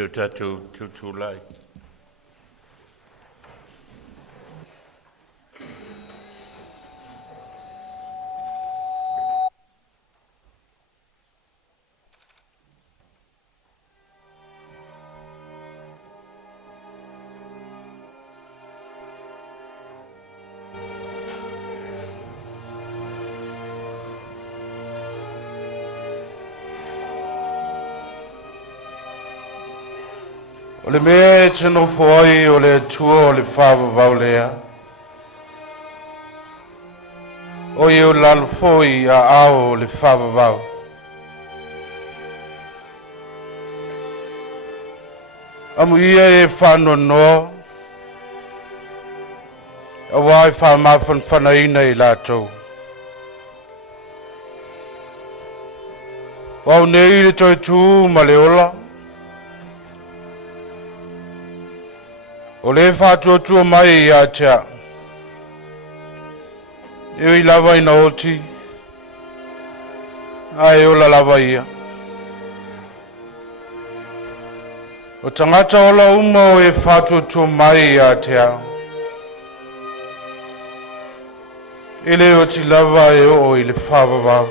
o tatu tutulai. O le mea tino foi o le tua o le whawawau lea. O i o lalo foi a ao o le whawawau. Amu ia e whanua noa. A wai whamawhan whanaina i lātou. Wau nei le toi tū ma le ola. O le whātua mai i a tea. Iwi lawa ina oti. Ai ola lawa ia. O tangata ola uma o e whātua mai i a tea. Ele oti lawa e o i le whawawau.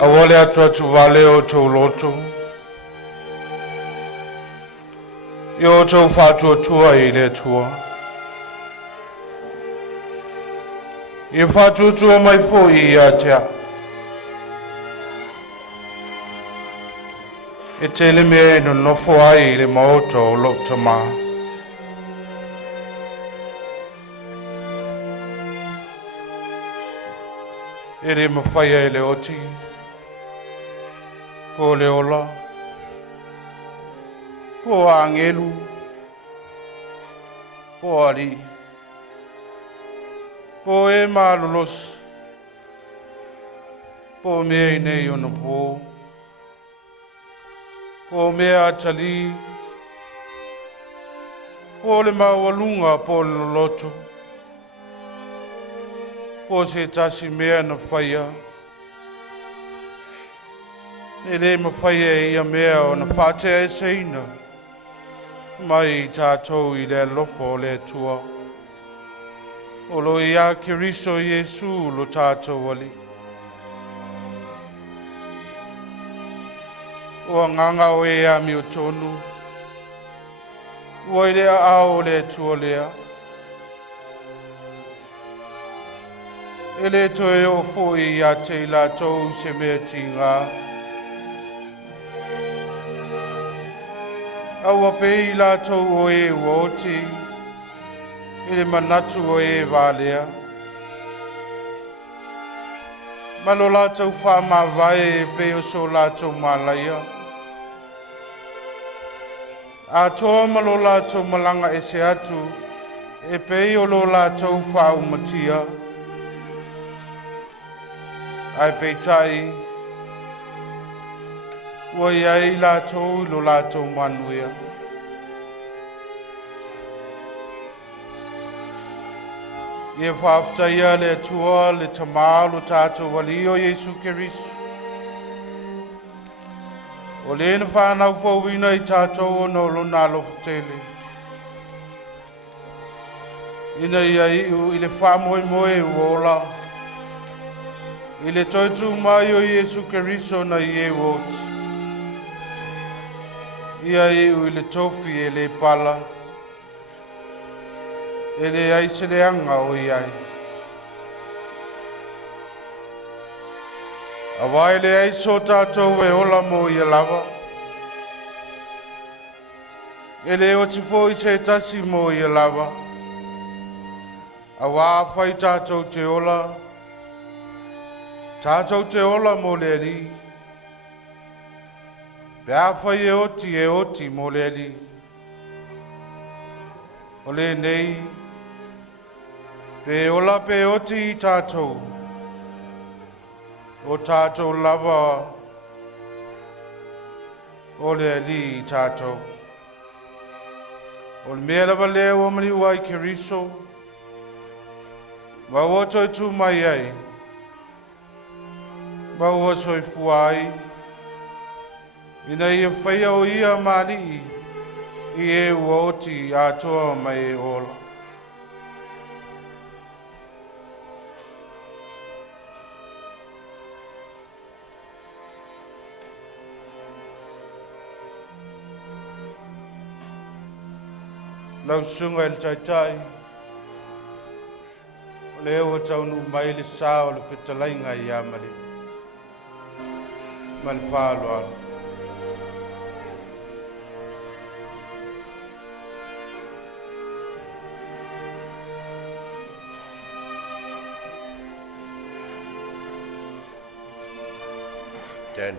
A wale atu wale o tō loto. Yo tō whātua tua i le tua. I whātua tua mai fo i a tea. E tele mea no nofo ai i le maoto o lo Tamā. E le mawhaia i le oti. Po le ola. Po angelu, po ali, po e malulos, po mea i nei ono po mea atali, po le mawalunga po le loloto, po se tasi mea na whaia, e le mawhaia ia mea o na whātea e seina, mai tātou i le lofo le tua. O lo ia Kiriso Iesu lo tātou wali. O nganga o ea mi o tonu. O i lea ao le tua lea. E le toe o fo i a te la tou se mea tinga. Aua pei la tau o e uoti, i le manatu o e valea. Malo la tau whama vai e peo so la tau malaia. A toa malo la tau malanga e se atu, e peo lo la tau whau matia. Ai peitai, ua iai la tau lo la tau manuia. Ie whaftaia le tua le Tamā lo tātou wali o Iesu Keriso. O le na whanau whauina i tātou o no lona alofa tele. Ina ia iu i le whamoe moe uola. I le toitu mai o Iesu Keriso na ie wot. Ia iu i le tofi e le pala. E le aise le anga o iai. A wai le aise o tātou e ola mo i lava. E le o tifo i se tasi mo i lava. A wā whai tātou te ola. Tātou te ola mo le li. Pea whai e oti mo le li. O le nei. Pe ola pe oti i tātou. O tātou lava. O le li i tātou. O le mea lava lea o mani wai Keriso. Wa woto i tū mai ai. Maua soifua ai. Ina ia whaia o ia mali i e uoti a toa mai e ola. Lau sunga il tai. O le ua taunu mai le sao le whetalainga i amari. Man whālo anu. Ten.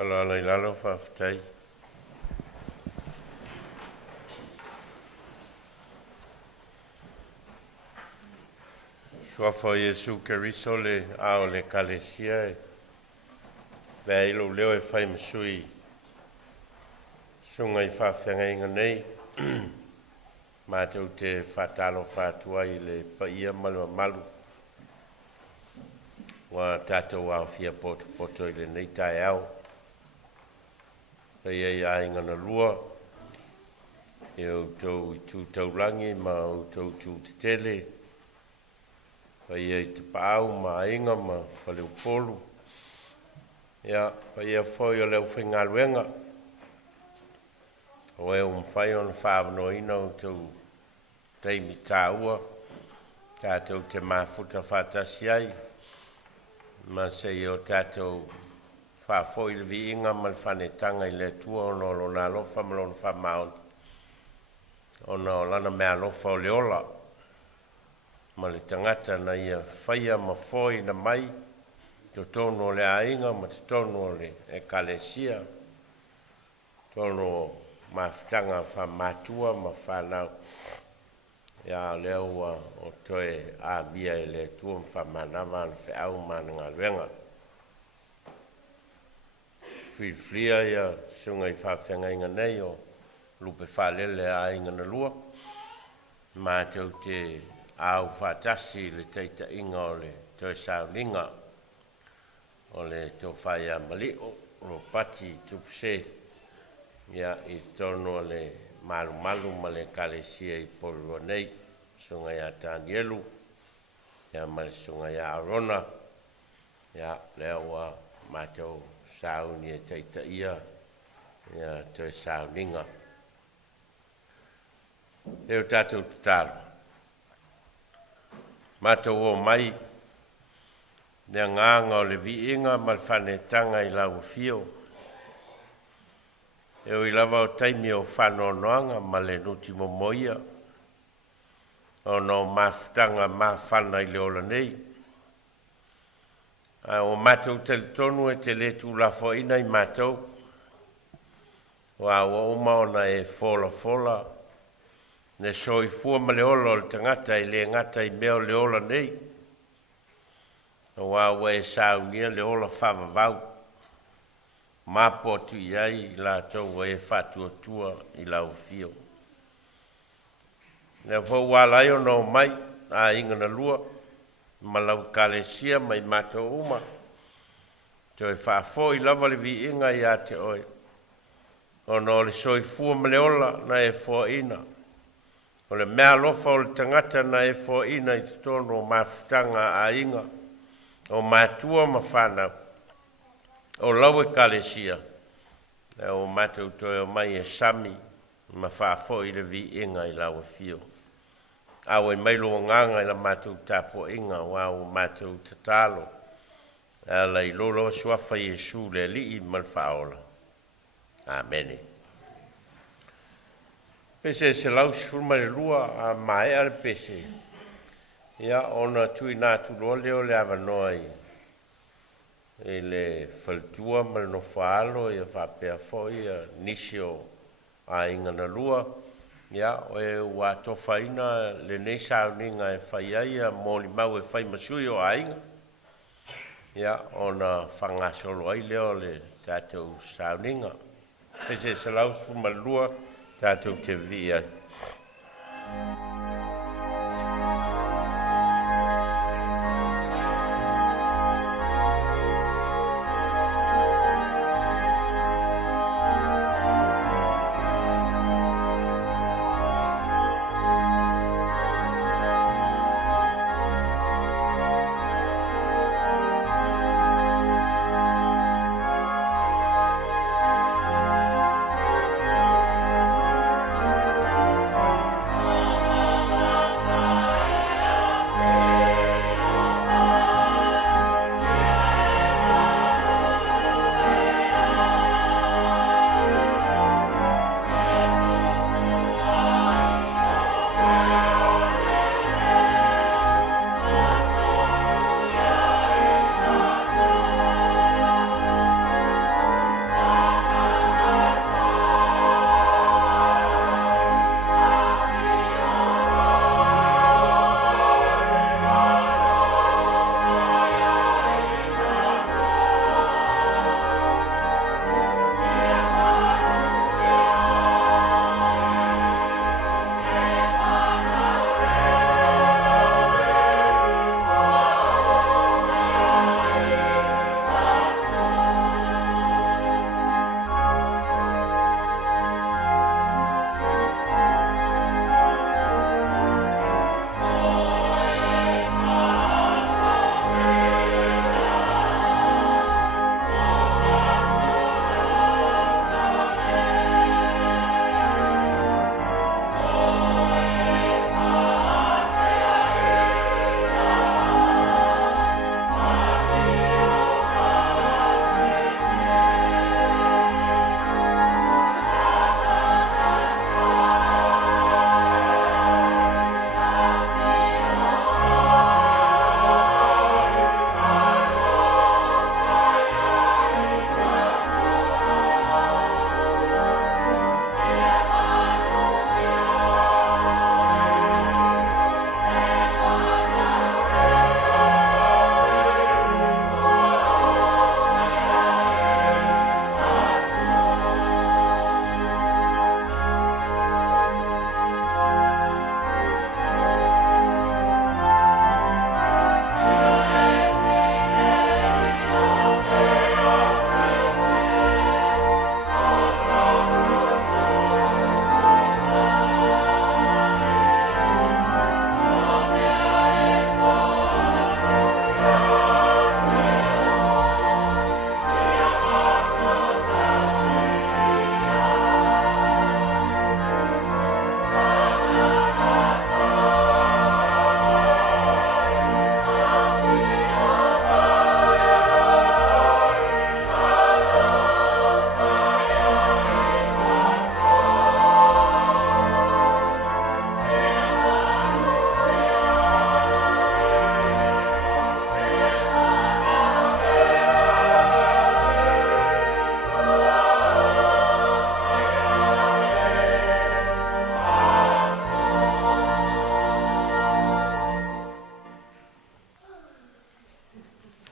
Ala ala ilalo whawhitai. Suafa Iesu Keriso le ao le kalesia e Vailaau leo e whai masui sunga i whawhenga inga nei mātou te whatalo whatua i le paia malu malu wa tātou au fia poto i le nei tae au Pei ei ainga na lua, e o tau i tū taurangi, ma o tau tū te tele. Pei ei te pāu, ma ainga, ma whaleu polu. Ia, pei e whoi o leo whinga luenga. O e mwhai o na whāwano ina o tau teimi tāua. Tātou te mafuta whātasi ai. Ma se i o tātou foi le vinga mal fane tanga i le tua no lo na lo fa malon fa maun ono lana me lo fa le ola ma le tangata na ia faia ma foi na mai to tono le ainga ma tono le e kalesia tono ma ftanga fa matua ma fa na ya le o toe a bia le tua fa manava fe au mananga venga Flia ia sunga i whawhenga inga nei o lupe whalele a inga na lua. Mā tau te au whatasi le teita inga o le toi Sauniga o le tō whaia mali o Ropati Tupuse. Ia i tono o le malu malu ma le kalesia i polua nei. Sunga ia Tanielu. Ia ma le sunga ia Arona. Ia lea ua mā tau Sauni e teita ia toi Sauniga. Leo tātou tataru. Mātou o mai, nea nganga o le viinga ma le whanetanga i lau fio. Eo i lava o taimi o whanonoanga ma le nuti momoia. O no mafutanga ma whana i le ola nei. O mātou tele tonu e te letu la foina i mātou. Wa o maona e fola. Ne soi fua ma le ola o le tangata i le ngata i meo le ola nei. Wa e saunia le ola whavavau. Mapotu i ai la tau e whatuatua i lau fio. Ne fau walai o no mai a inga na lua. Ma lau kalesia mai mātou uma. Toi whaafo I lava le vi inga I a te oi. Ono le soifua ma le ola na e foina. O le mea lofa o le tangata na e foina I te tono o mafutanga a inga. O matua ma whanau. O lau e kalesia. E o matau toi o mai e sami. Ma whaafo I le vi inga I lau e fio. Au e mailo o nganga I la matau tapo inga. Wa o matau tatalo. Ala I lolo suafa Yesu le li I mal faola. Amen. Pese se lau sifurma le lua a mae ale pese. Ia ona tui nātu loa leo le avanoa I le faltua ma le no whaalo ia whapea foi ia nisio a inga na lua. Ia o e ua tofaina le nei Sauniga e whaiaia mōli mau e whai masui o a inga. Ia ona whangasolo ai leo le tātou Sauniga. Pese se lau sifurma le lua tātou te via.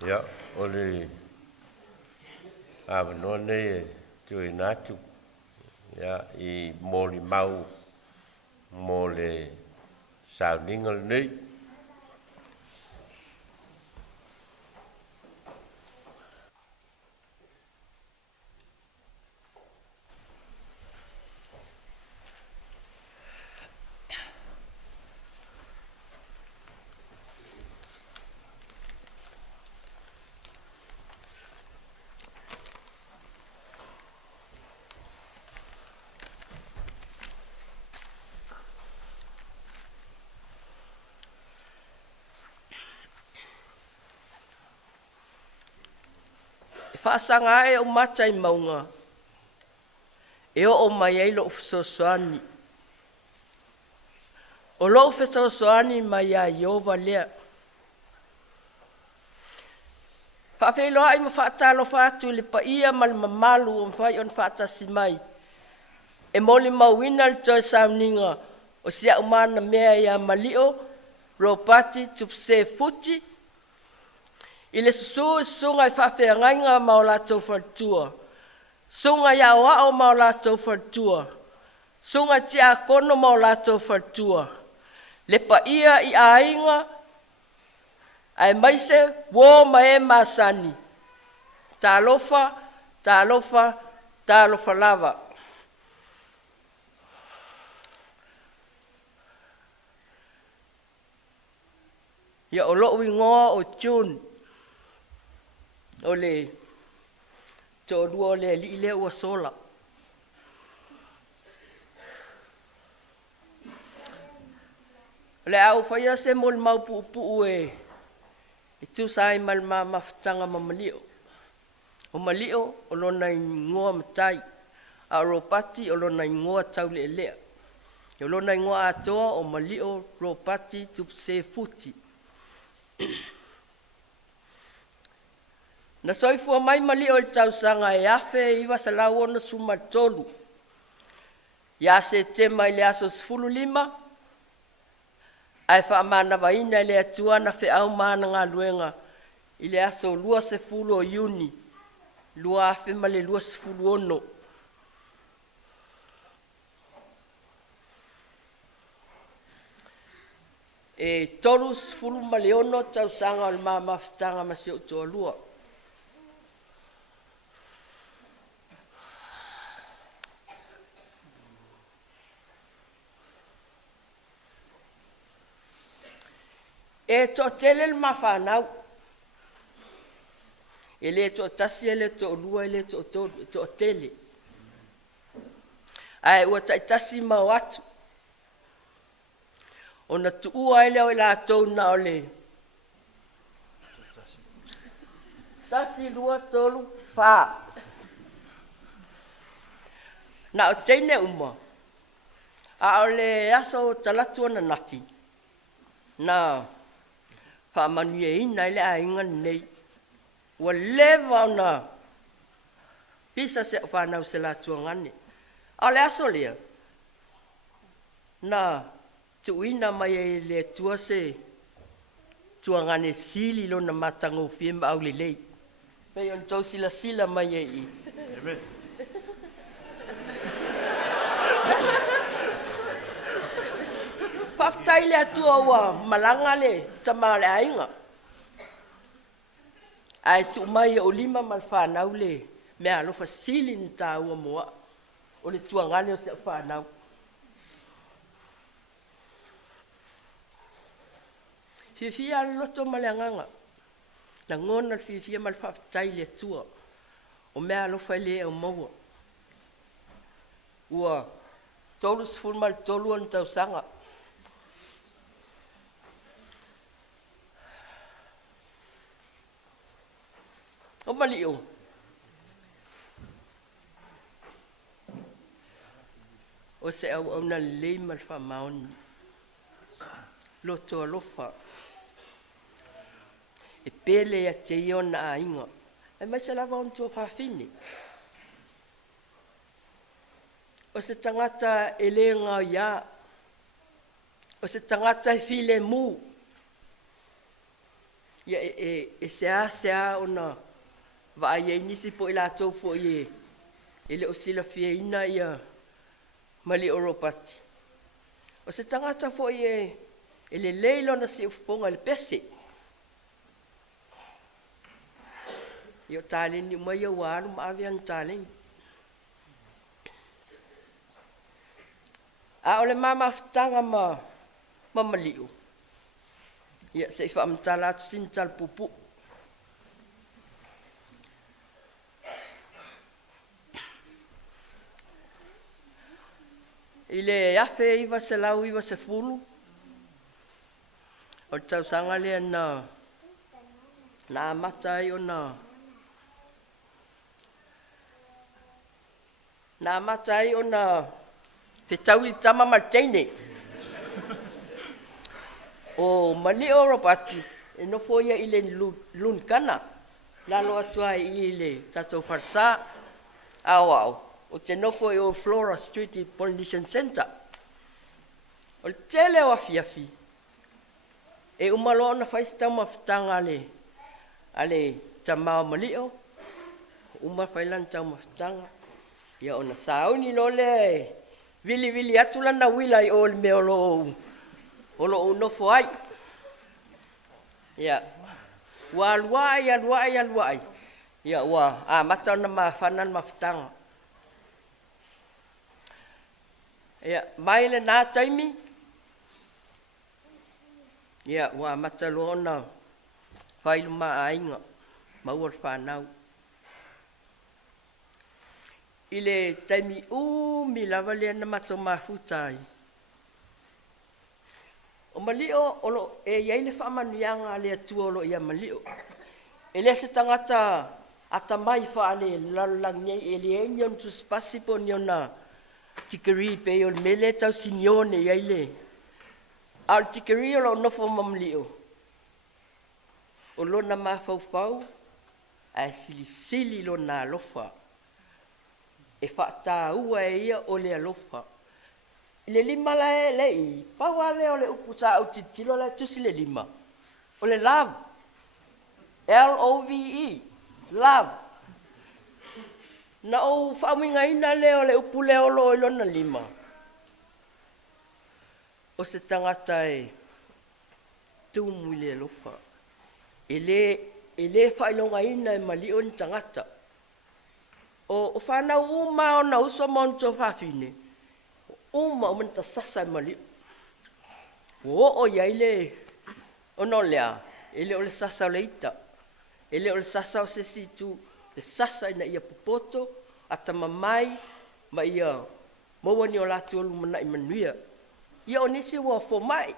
Ia, o le awanoa nei tui natu. Ia, I mōli mau mō le Sauniga nei. whaasanga e o matai maunga. E o mai ei lo ufisosoani. O lo ufisosoani mai a Iova lea. Whapelo ai ma whaatalo whaatu le pa ia mal mamalu o mwhai on whaatasi mai. E moli mauina le toi Sauniga o sia umana mea ia malio, Ropati, Tupuse, Futi. I le susu sunga i whapea ngainga mao lātou whatua. Sunga ia wao mao lātou whatua. Sunga tia kono mao lātou whatua. Le pa ia i ainga ai maise wo mae masani. Talofa, talofa, talofa lava. Ia o loo ingoa o June. O le to rua le li le ua sola. Le au whaia se mo le mau pu e tu sai mal mafutanga ma malio. O malio o lona ingoa matai. A Ropati o lona ingoa tau le lea. O lona ingoa atoa o malio, Ropati, Tupuse, Futi. Na soifua mai malio le tausanga e afe iwa sa lau ona suma tolu. Ia se te mai le aso 15. Ai wha amana waina le atua na whi au maana ngā luenga. I le aso lua se fulu o Iuni. Lua afe ma le lua se fulu ono. E tolu se fulu ma le ono tausanga o le mamafutanga ma se o toa lua. E to tele le mawhanau. E le to tasi e le to lua e le to tele. Ai ua tai tasi mau atu. O na tuua e leo e la tau na o le. Tasi lua tolu wha. Na o teine uma. A o le aso talatua na nafi. Na whamanu e ina ele a inga nei. Ua lewa na pisa se whanau se la tuangane. A le aso lea. Na tuina mai e le tua se tuangane sili lo na matango fiemba au le lei. Pei on tau sila mai e i. Amen. Papai le atua ua malanga le Tamā le ainga. Ai tu mai o lima mal whanau le mea alofa sili ni tā ua moa. O le tuangane o se whanau. Fifia le loto ma le anganga. Na ngona fifia mal papai le atua. O mea alofa le o maua. Ua tolu sifur mal tolu an tau sanga. O malio. O se au na lei mal fa maoni. Loto alofa. E pele ya te iona a inga. E mai se lava on tua whawhine. O se tangata e le ngau ia. O se tangata e file mu. Ia e sea ona. Va ai nisi po ila tau po ie. Ele o sila fia ina ia mali o Ropati. O se tangata po ie ele leilo na si ufonga le pese. Io taleni mai o waru ma avian taleni. A ole mama ftanga ma maliu. Ia se fa amtala sintal pupu. Ile afe iwa se lau iwa se fulu. O tau sanga le na matai o na Nā matai o na whetau tama marteine. O mali o Ropati, e no foia i le lunkana. Lalo atua i le tatou farsa. Au. O te nofo i o Flora Street i Penisione Center. O tele o afiafi. E umalo na whaistau mawhitanga ale Tamā o malio. Uma whailan tau mawhitanga. Ia o na sauni lo le vili atula na wila i o le mea o lo unofo ai. Ia. Wa aluai. Ia wa matau na mawhanan mawhitanga. Ia mai le nā taimi. Ia wa matalo na whailu maa ainga. Mauar whanau. I le taimi mi lava lea na mato mafutai. O malio olo e iai le whaamanuianga le atua olo ia malio. E le se tangata ata mai whaale lalangi e le einion tu spasipo niona tikeri pe o mele tau sinione iai le. Al tikeri olo nofo mamlio. O lona mawhauwhau a sili lo na lofa. E whaata ua e ia o le alofa. I le lima la lei, paua le o le upusa au titilo la tusi le lima. O le love. L-O-V-E. Love. Na o whaaminga ina le o le upu le o lo ilona lima. O se tangata e tumu le alofa. E le whailonga ina e mali o ni tangata. O whanau uma o na uso monto whawhine. Uma o manta sasa mali. O iai le o no lea. Ele o le sasa o le ita. Ele o le sasa o se situ. Le sasa ina ia popoto. Ata mamai. Ma ia mawani o latu olu mana i manuia. Ia o nisi ua fomai.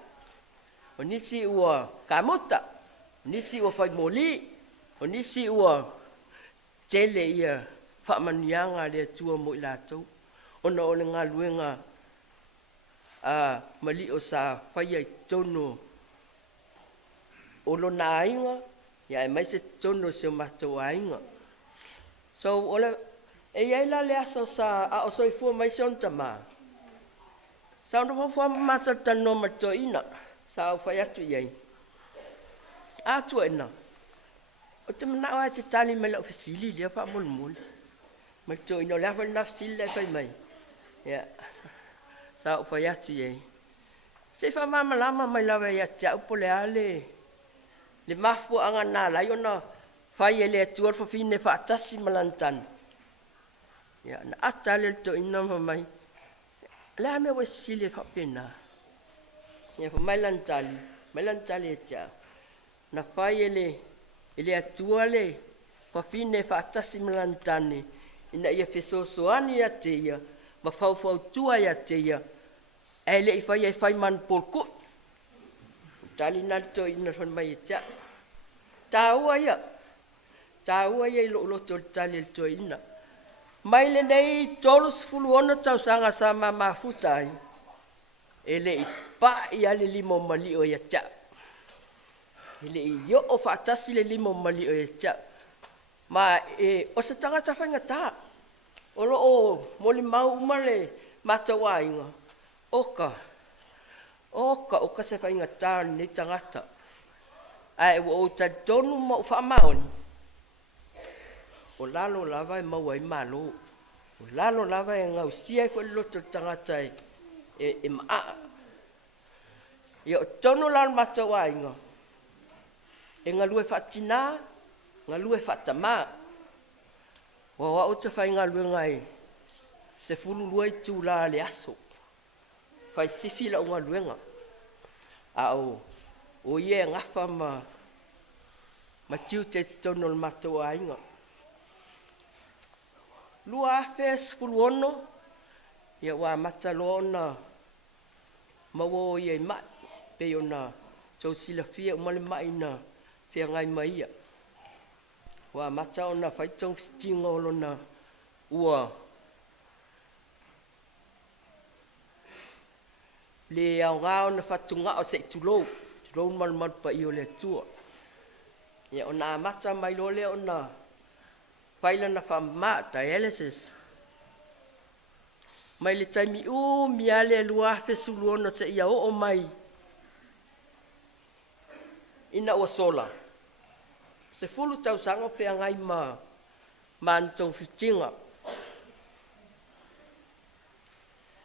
O nisi ua kamuta. O nisi ua whaimoli. O nisi ua tele ia. Whaamanuianga le atua mo i lātou. Ona o le ngā luenga mali o sa whaia i tono o lona ainga. Ia e mai se tono se o matou ainga. So ole e iaila le aso sa a o soifua mai se on Tamā. Sa ona whawha mata tano ma Toeaina. Sa au whai atu iai. A tuaina. O te mana oa te tali me lau whesili lea wha mulu. Ma Toeaina lea wha nafsili lea whai mai. Ia. Sa au whai atu iai. Se wha mama lama mai lawa ia te aupo lea le mafua anga nā lai ona whai e lea tuar whawhine wha atasi malantani. Ia. Na ata le Toeaina ma mai. Lea mea wa sili wha pena. Ia wha mailantali. Mailantali e tia. Na whai e le atua le whawhine wha atasi malantani. Ina ia whesosoani a te ia. Ma whau tua ia te ia. E le i whai man polku. Tali nal Toeaina whan mai e tia. Tāua ia. Tāua ia i loto tali le Toeaina. Mai le nei tolus fulu ono tau sanga sa mama futai. E le i pa i ale limo mali o ia tia. E le i yo o whaatasi le limo mali o ia tia. Ma o se tangata whainga tā. Olo o moli mau umale matawa inga. Oka se whainga tā ni tangata. Ai o ta donu ma uwha maoni. O lalo lava e maua i malo. O lalo lava e ngau sia i kwa loto tangata e maa. Ia o tonu lalo matawa inga. E ngalue whatina, ngalue whatamā. Wa o te whai ngalue ngai. Se fulu lua i tū la le aso. Whai sifi la o ngaluenga. O ie ngawha ma tiu te tono le matawa inga. Lua afe sifulu ono. Ia wa matalo ona. Mawo ia i mai. Pe ona tau sila fia umale mai na fia ngai mai ia. Wa mata ona whaitong stinga olona ua le au ngā o na whatunga o se tulou mal pa i o le tua. Ia o na amata mai lo le o na whaila na whamma dialysis. Mai le taimi mia le lua fesulu ona se ia o mai. Ina ua sola. Se fulu tau sanga pia ngai ma antong fitinga.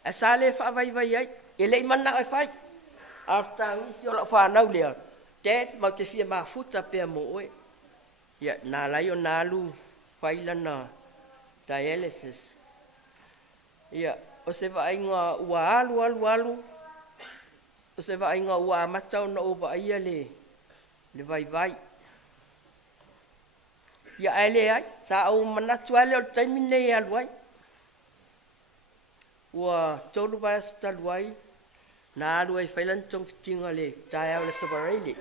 A sale whawai ai. E lei mana ai whai. Arta isi o la whanau lea. Dad, mau te fia maa futa pia mo oe. Ia, nā lai o nālu whaila na dialysis. Ia, o se wainga ua alu. O se wainga ua amatau na oba ia le vai. Ia aile ai, sa au manatu ale o taimine e aluai. Ua tolu vai asta aluai. Nā alu ai whailan tong fitinga le tae au le sabareile.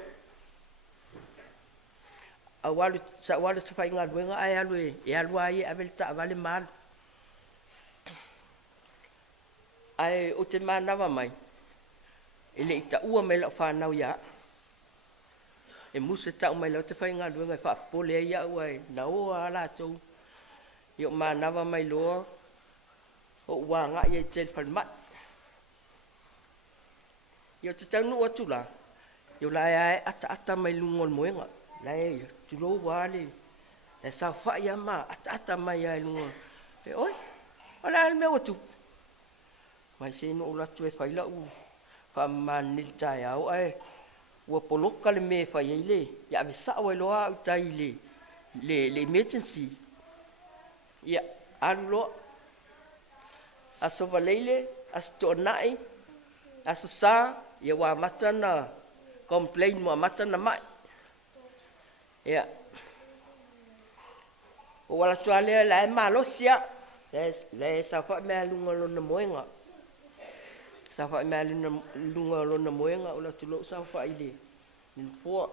Sa walu sa whainga luenga ai alu e alu ai e awel ta avale malu. Ai o te manawa mai. E le ita ua me lau whanau ia. E musa tau mai lau te whainga luenga e whaapole ai au ai. Na oa ala tau. I o manawa mai loa. O ua ngā i e tel whalmat. I o te tau nu atu la. I o lai ai ata mai lungol moenga. Lai tulo wale. E sa whai ama ata mai ai lungol. E oi. Ola al me otu. Mai se no ula tu e whaila u. Whamanil tai au ai. Ua poloka le me whai ei le. Ia me sa wai loa au tai le emergency. Ia alu loa. Aso waleile. Aso to'anai. Aso sa. Ia wa matana. Complain mo matana mai. Ia. O wala tuale la e malosia. Le sa wha mea lunga lona moenga. Sa wha mea lunga lona moenga. O la tulo sa wha ile. Nilpoa.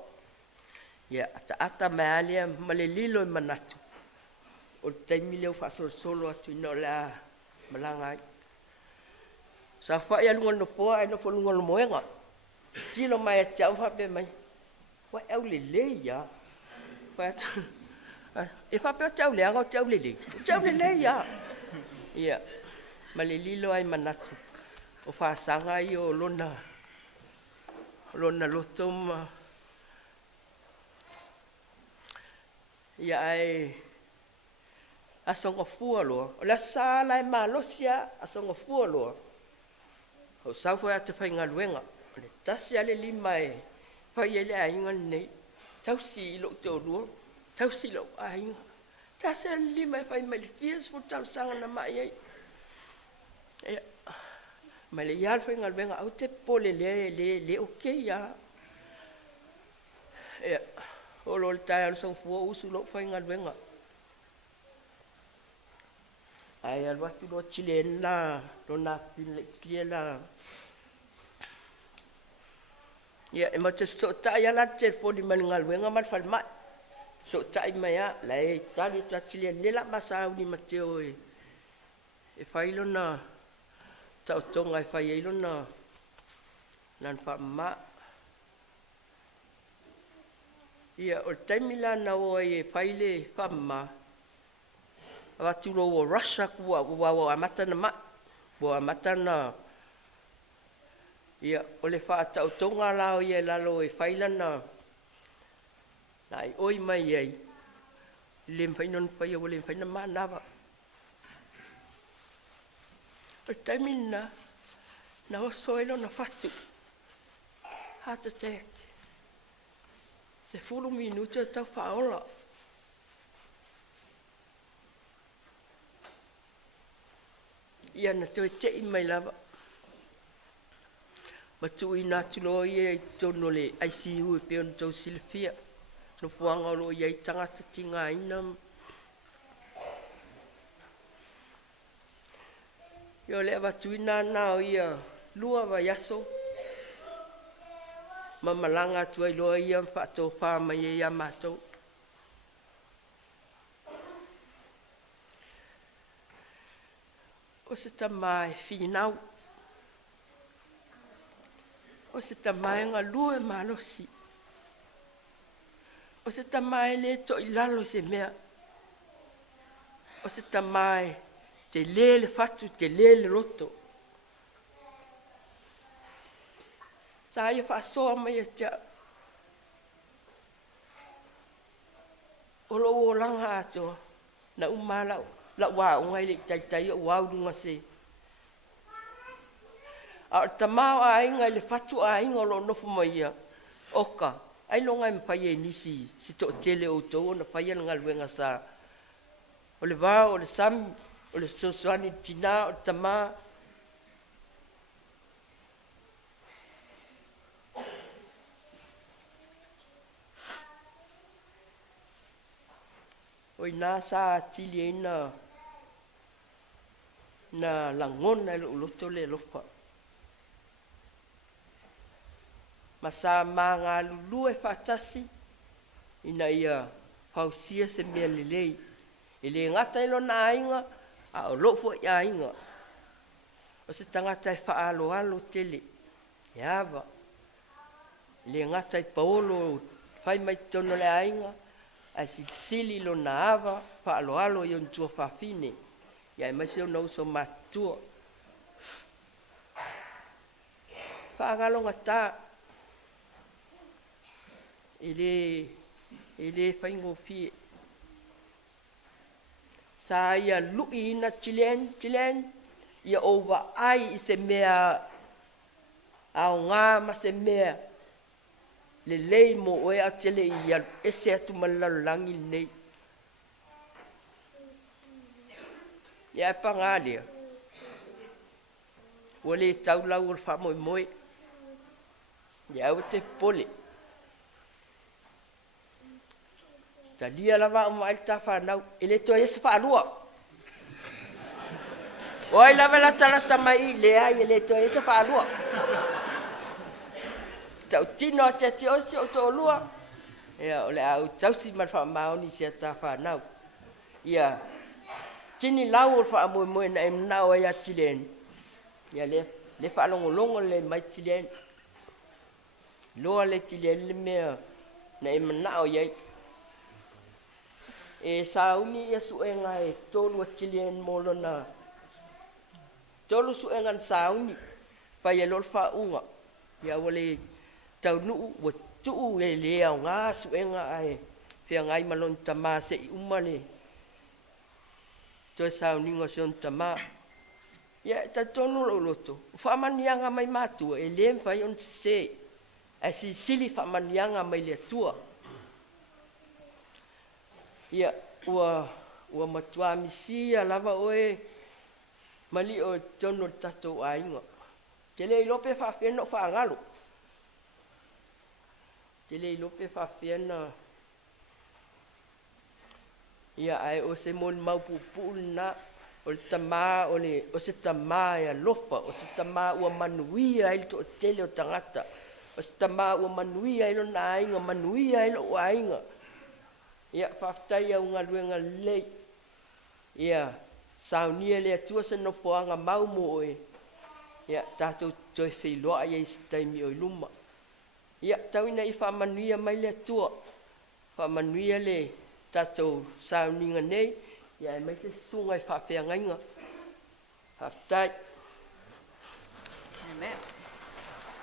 Ia ata mea lea malelilo e manatu. O taimi leo wha solo atu ina la malangai. Sa wha ia lunga no poa e no po lunga no moenga. Tino mai a tiau wha pe mai. Wa au le ia. E whapea tau leanga o tau lele. Tau lele ia. Ia. Malelilo ai manatu. O whaasanga i o lona loto ma. Ia ai asonga fua loa. O la sala e malosia asonga fua loa. O sauwha te whainga luenga. O le tasi ale lima e whai ele a inga nei. Tau si lo te o lua. Tau si lo a inga. Tasi ale lima e whai mai le fias po tau sanga na mai ei. Ia. Mai le ial whainga luenga au te pole le oke ia. Ia. O lo le tai alu sang fua usu lo whainga luenga. Ai alu atu lo chilena. Lo na pin le chilena. Ia, e mata so tai ala te poli maninga luenga mal falma. So tai mai a la e tali tachile nela masa uni mateo e. E failo na tau tonga e failo na nan fa ma. Ia o taimila na o e faile fa ma. Ava tulo o Russia kua amata na ma. Wa amata na ia o le whaatau tonga lao ia lalo e whailana. Nai oi mai ei. Le mwhainon whai o le mwhaina manawa. O taimina na o soelo na whatu. Heart attack. Se 10 minuta tau whaola. Ia na toi te i mai lava. Matu i nā tulo i e tono le ICU e peon tau silfia. No puanga o lo i ei tangata tinga inam. Io le watu i nā nao ia lua wa yaso. Mamalanga tua i loa ia whaato whāma i ia mātou. O se Tamā e whinau. O se tamaenga lue malosi. O se tamae le to ilalo se mea. O se tamae te lele fatu, te lele roto. Sa ia whaasoa mai a tia. O lo o langa ato. Na umala la wa o ngai le tai o wa dunga se. A Tamā a inga le fatu a inga lo nofu mai ia. Oka. Ai lo ngai mpaia nisi si to tele o to na paia nga luenga sa. O le va o le sam o le sosuani tina o Tamā. O ina sa tili ina na langona le uloto le lofa. Masa manga lulu e fatasi ina ia pausia se mea lelei. Ele ngata ilo na ainga a o lofo i ainga. O se tangata e faalo alo tele. Iava. Ele ngata i paolo fai mai tono le ainga. A si sili lo na ava faalo alo i on tua fafine. Ia e masi o na uso matua. Faangalo ngata. Ele fai ngofi. Sa ia lui ina chilen. Ia over ai i se mea au ngā ma se mea. Le lei mo oe a tele ia ese atu malalolangi nei. Ia e pangalia. Wale tau lau ur wha moi moi. Ia au te pole. Ta lia lava o mai ta whanau. Ele toa ese whanua. Oi lava la talata mai le ai ele toa ese whanua. Tau tino te te osi o tō lua. Ia ole au tausi mal wha maoni si a ta whanau. Ia tini lau ur wha moi moi na em nao e a tilen. Ia le whalongolongo le mai tilen. Loa le tilen le mea na em nao iai. E sauni ia suenga e tolu a tilen molo na. Tolu suenga sauni. Pa ia lol wha unga. Ia wale tau nuu wa tuu e lea o ngā suenga ai. Pia ngai malon Tamā se i umale. Toi sauninga se on Tamā. Ia ta tonu lo loto. Whamanianga mai mātua e lem whai on se. A si sili whamanianga mai lea tua. Ia ua matua misia lava oe mali o tono tatou ainga. Te lei lope whawhiana o whaangalo. Te lei lope whawhiana. Ia ai o se mon maupupu na o le Tamā o se Tamā ia lofa. O se Tamā ua manuia ili to tele o tangata. O se Tamā ua manuia ilo na ainga, manuia ilo o ainga. Ia whaftai au ngā ruenga lei. Ia saunia lea tua se no poanga mau mo oe. Ia tātou toi whiloa ia i taimi o luma. Ia tauina i whamanuia mai lea tua. Whamanuia le tātou sauninga nei. Ia e mai se sunga i whawhea ngainga. Whaftai. Amen.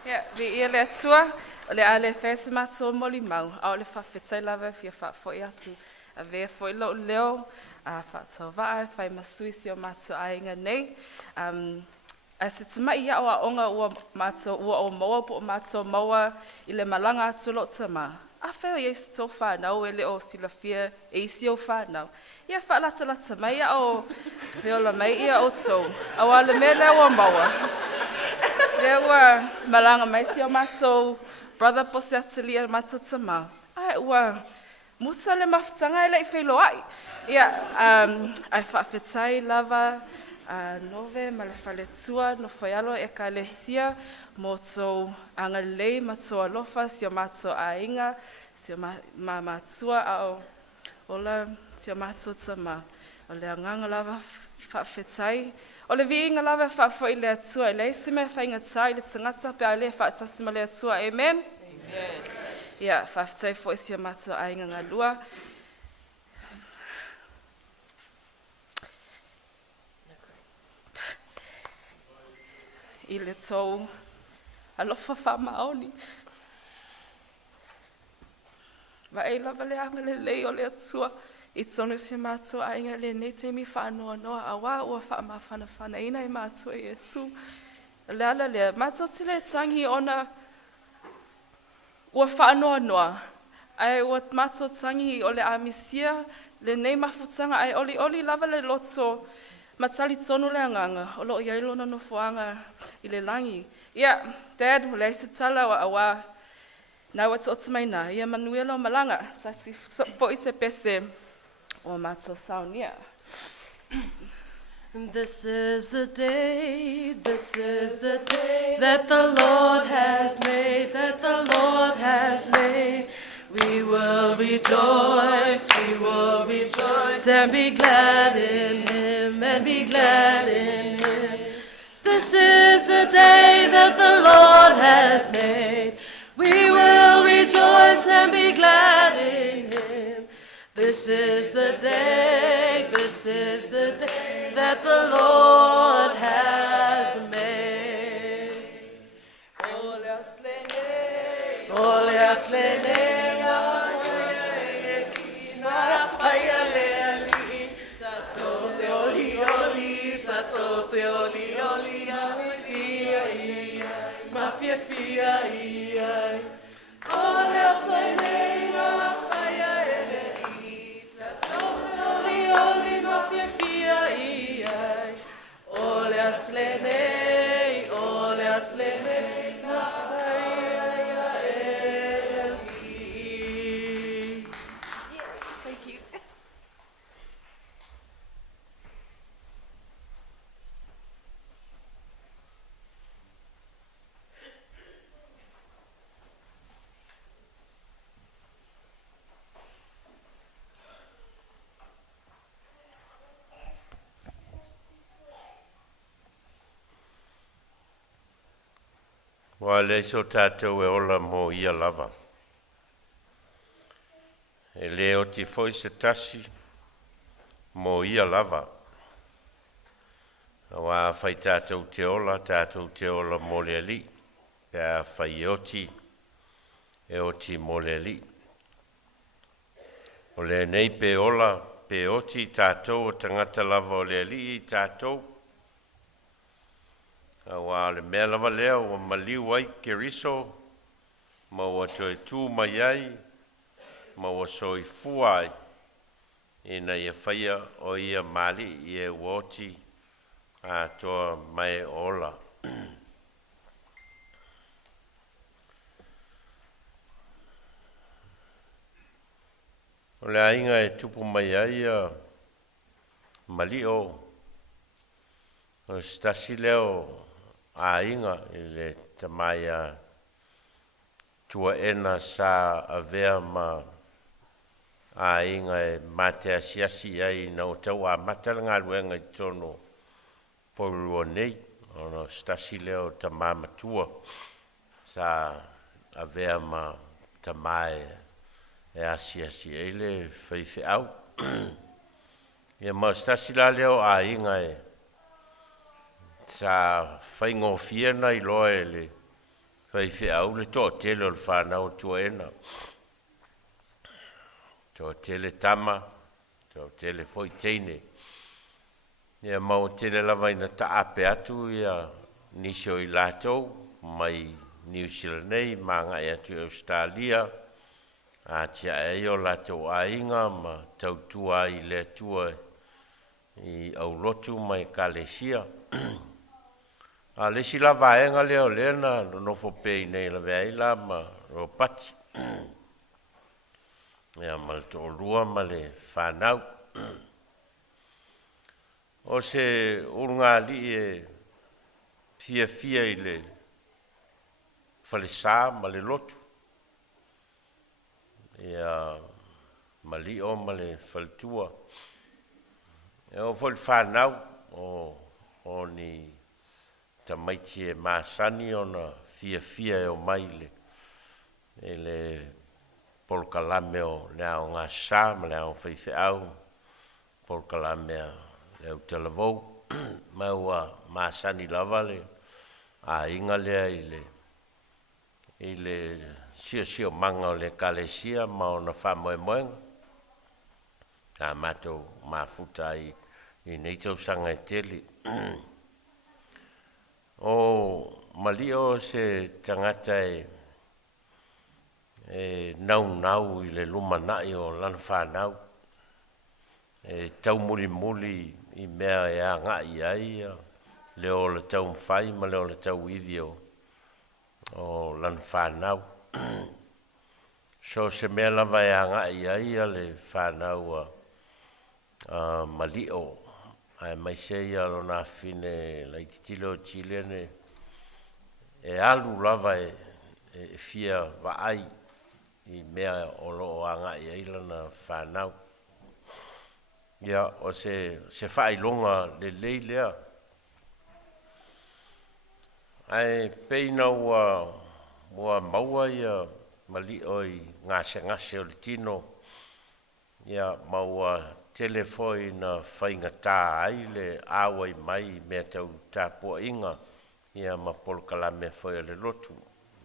Ia, ia lea tua. O le ale fese mato moli mau, a o le whawhetai lawa fia whafoi atu. A vea foi lo leo, a whatau waa, whai masuisi o mato ainga nei. A se tamai ia o a onga ua mato, ua o maua po o mato maua i le malanga atu lo Tamā. A wheo i eisi tō whanau e le o sila fia e isi o whanau. Ia whaalata la tamai ia o wheo la mai ia o tō. A wa le mea leo o maua. Lea ua malanga mai si o mato brother pose atelia mato Tamā. Ai ua musa le mafutanga ele i whelo ai. Ia, ai whawhetai lava Nove ma le whaletua no whaialo e ka lesia mo tō angalei ma tō alofa si o mato a inga, si o matua a o ola si o mato Tamā. O le anganga lava whawhetai O le viinga lava whafo i le atua, i le isi me whainga tai, le tangata pe a le whaatasima le atua, amen? Amen. Ia, whaftai fo isi a matua ainga ngā lua. I le tau, alofa whamaoni. Wa e lava le anga le lei o le atua, I tonu si mātua ainga le nei te mi whaanoa noa a wā ua whaama whana ina I mātua Iesu. Le ala le, mātua te le tangi ona ua whaanoa noa. Ai ua mātua tangi o le amisia, le nei mafutanga ai oli lava le loto matali tonu le anganga, o lo iai lona no fuanga I le langi. Ia, Dad, le aise tala wa awa, na wa tōtu mai nā, ia manuelo malanga, tati fo I se pese, o mātua Sauniga. This is the day that the Lord has made, We will rejoice and be glad in Him, This is the day that the Lord has made. We will rejoice and be glad in Him. This is the day that the Lord has made. Ole aslene, mafia fia iai. Ole aslene, Thank you. Wa le so tātou e ola mo ia lava. E le o ti foi se tasi mo ia lava. Wa fai tātou te ola mo le li. Pea fai oti mo le li. O le nei pe ola, pe oti tātou o tangata lava o le li I tātou. Wa le mea lava lea o maliu ai ke riso, ma wa toi tū mai ai, ma wa soi fuai, ina ia whaia o ia mali I e woti a toa mai ola. O le ainga e tupu mai ai mali o stasi leo a inga I le Tamā Toeaina sa avea ma a inga e mate asiasi ai na o tau a matalanga luenga I tono porua nei ono stasi leo Tamā matua sa avea ma Tamā e asiasi ai le whaiwhi au. Ia ma stasi la leo a inga e sa whaingo fiena I loa le whaiwhi au le tō tele o le whanau Toeaina. Tō tele Tamā, tō tele foi teine. Ia mau tele lava ina taape atu ia nisio I lātou mai New Zealand nei, manga e atu Australia. A tia e o lātou ainga ma tautua I le tua I aulotu mai Kalesia. A le si la vaenga leo lena no fo pei nei la veila ma Ropati. Ia mal to lua ma le whanau. O se urunga li e fia I le whalesa ma le lotu. Ia mali o ma le whaltua. E o fol whanau o o ni tamaiti e masani o na fia e o maile. E le polkalame o le au ngā sā, ma le au whaife au, polkalame le au telavou, maua masani lava le, a inga lea i le sio manga o le kalesia, ma o na wha moenga, a matou mafuta i nei tau sanga e teli. O malio se tangata e nau i le lumanai o lana whanau. E tau muli i mea e a ngai ai, le o le tau mwhai ma le o le tau idio o lana whanau. So se mea lava e a ngai ai le whanau malio. Ai mai sei alo na fine la titilo chilene e alu lava e fia vaai i mea o lo anga i aila na whanau. Ia o se whai longa le leilea. Ai peina ua maua ia mali oi ngase o le tino. Ia maua telefoi na whainga tā ai le awai mai mea tau tāpua inga. Ia ma polkalame whai le lotu.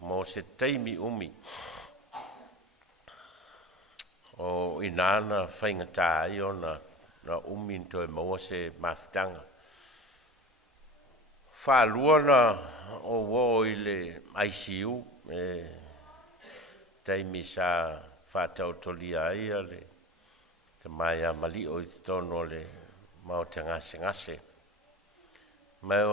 Mo se teimi umi. O inana whainga tā ai o na umi nto e maua se mawhitanga. Whaalua na o wo i le ICU teimi sa whātau tolia ai le Tamā ia mali o i tono le mau te ngase. Mai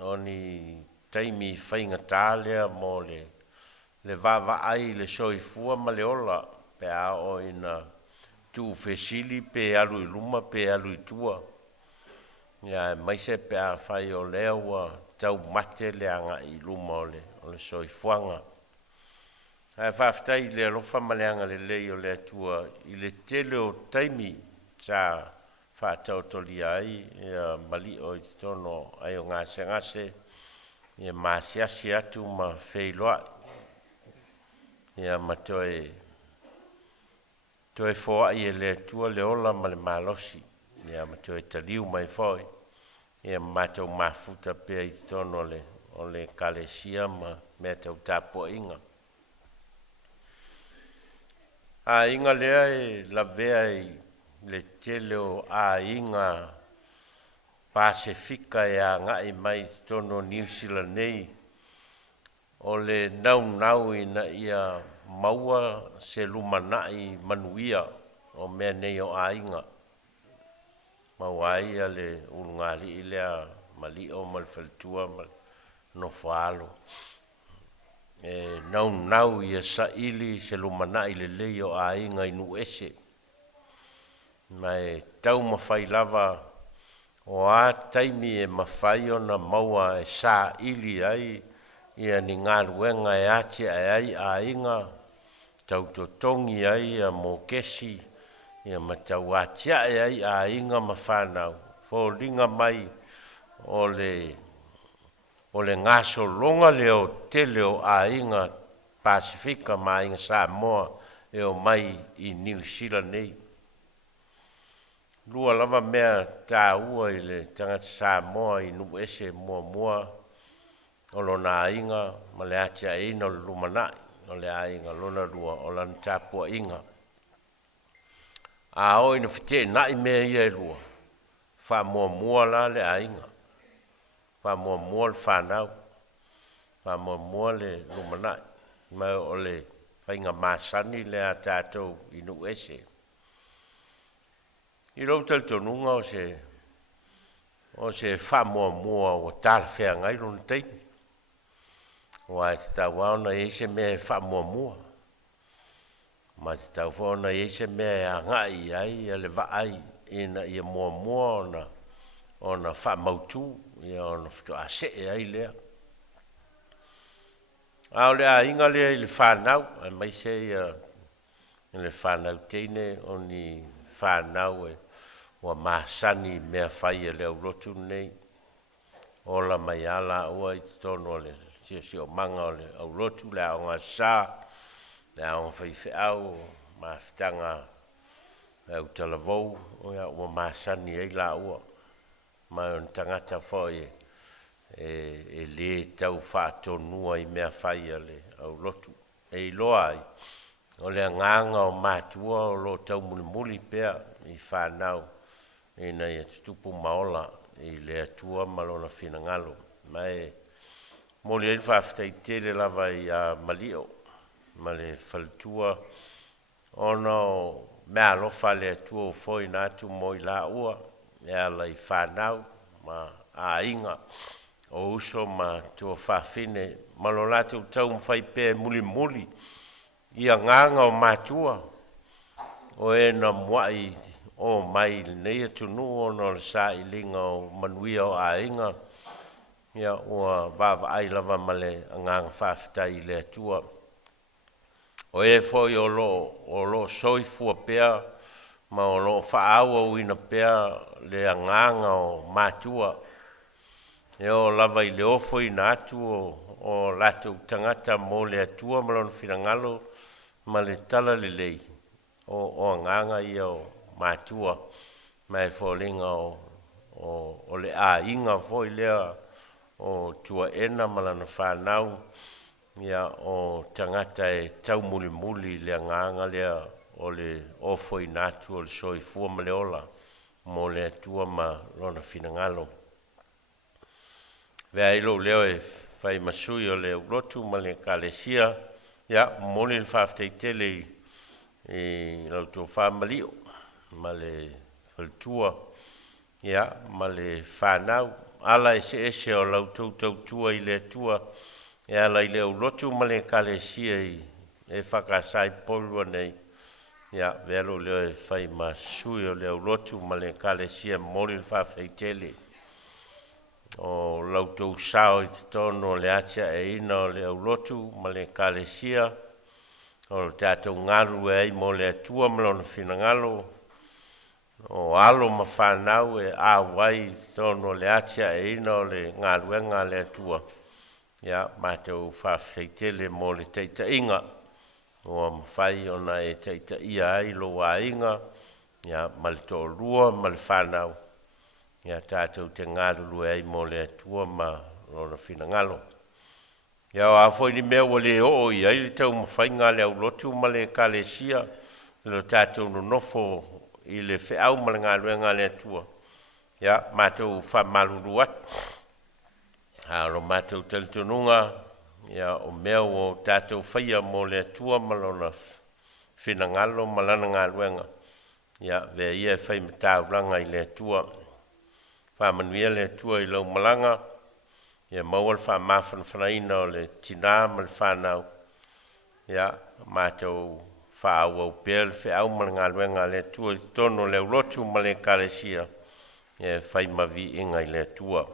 oni teimi whainga tālea mo le vava ai le soifua ma le ola pe a o ina tu fesili pe alu i luma pe alu i tua. Ia mai se pe a whai o lewa tau mate le anga i luma o le soifuanga. Ai whaftai le rofa maleanga le lei o le atua i le tele o taimi sa whaatau toli ai ia mali o i tono ai o ngase ia maasiasi atu ma wheiloa ia ma toe foa i le atua le ola ma le malosi ia ma toe taliu mai foi ia matou mafuta pea i tono o le kalesia ma mea tau tāpua inga. A inga lea la vea i le tele o a inga Pasifika e a ngai mai tono New Zealand nei o le nau ina ia maua se lumanai manuia o mea nei o a inga. Maua ia le ungali ilea mali o malfaltua mal no falo. E nau ia saili se lumanai le leo a inga inu ese. Mai tau mawhai lava o a taimi e mawhai o na maua e sa ili ai ia ni ngā ruenga e ati ai a inga tau totongi ai a mō kesi ia matau ati ai a inga mawhanau. Fo ringa mai o le ngaso longa leo teleo a inga Pasifika ma inga Samoa e o mai i New Zealand nei. Lua lava mea tā ua i le tangata Samoa i nu ese mua o lona a inga ma le ati a ina o le lumanai o le a inga lona rua o lana tāpua inga. A o ina white nai mea ia e lua. Wha mua la le a inga. Wha mua le whanau, wha mua le lumanai, mai o le whainga masani le a tātou i nu ese. I rau tau tonunga o se wha mua o tāra whea ngai rona teimi. O ai te tau aona e se mea wha mua. Ma te tau whaona e se mea a ngai ai, a le vaai, ina ia mua o na wha mautu, ia o na whito a se e ai lea. A o lea inga lea i le whanau, a mai se ia i le whanau teine o ni whanau ua masani mea whai le au rotu nei. Ola mai ala ua i tono le sio manga o le au rotu le au ngā sā, le au whaiwhi au, mawhitanga au talavou, o ia ua masani ei la ua. Mai on tangata whoi e le tau whātonua i mea whai le au rotu. E loa ai, o le nganga o mātua o lo tau muli muli pea i whanau, e nei e tupu maola i le atua malona fina ngalo. Mai moli e whawhitai tele lava i Malio, ma le whaltua ono mea lofa le atua o foi nātu mo i la ua, e ala i whanau, ma a inga, o uso ma tua whawhine, malona tu tau mwhai pē muli muli, ia nganga o mātua, o e na muai o mai nei atu nuo no le sa i linga o manuia o a inga, ia ua vava ai lava male nganga whawhitai le atua. O e foi o lo soifua pea, ma o lo whaaua uina pea le nganga o mātua. E o lava i le ofo i nātu o lato tangata mo le atua malona finangalo, ma le tala le lei o nganga i o mātua mai fōlinga o le a inga foi lea o Toeaina malana whanau ia o tangata e tau muli muli le nganga lea o le ofo i nātu o le soifua ma le ola mo le atua ma lona finangalo. Vea ilo leo e whai masui o le urotu ma le kalesia ia moli le whawhtei tele i lautua whamalio ma le whaltua ia ma le whanau ala ese o lautou tautua i le atua e ala i le urotu ma le kalesia i e whakasai polua nei ia velo leo e whai masui o le urotu ma le kalesia moli le whawhtei tele o lautou sao i tono le atia e ina o le aulotu ma le kalesia o le tātou ngaru e ai mo le atua malona finangalo o alo ma whanau e awai tono le atia e ina o le ngaruenga le atua ia mātou whawheitele mo le teita inga o mawhai ona e teita ia ai lo wa inga ia ma le tō rua ma le whanau ia tātou te ngārulu e ai mo le atua ma lona finangalo. Ia o awhoi ni mea wale o i ai le tau mawhainga le au lotu ma le kalesia le tātou no nofo i le whiau ma le ngāruenga le atua. Ia mātou whamaluru at. Haro mātou talitonunga ia o mea o tātou whaia mo le atua ma lona finangalo ma lana ngāruenga. Ia vea ia e whai matauranga i le atua. Whamanuia le tua i lau malanga, ia maual whamawhanawhanaina o le tina ma le whanau. Ia mātou whaau pēr le whiau ma le ngāruenga le tua i tono le urotu ma le kalesia, ia whai mavi inga i le tua.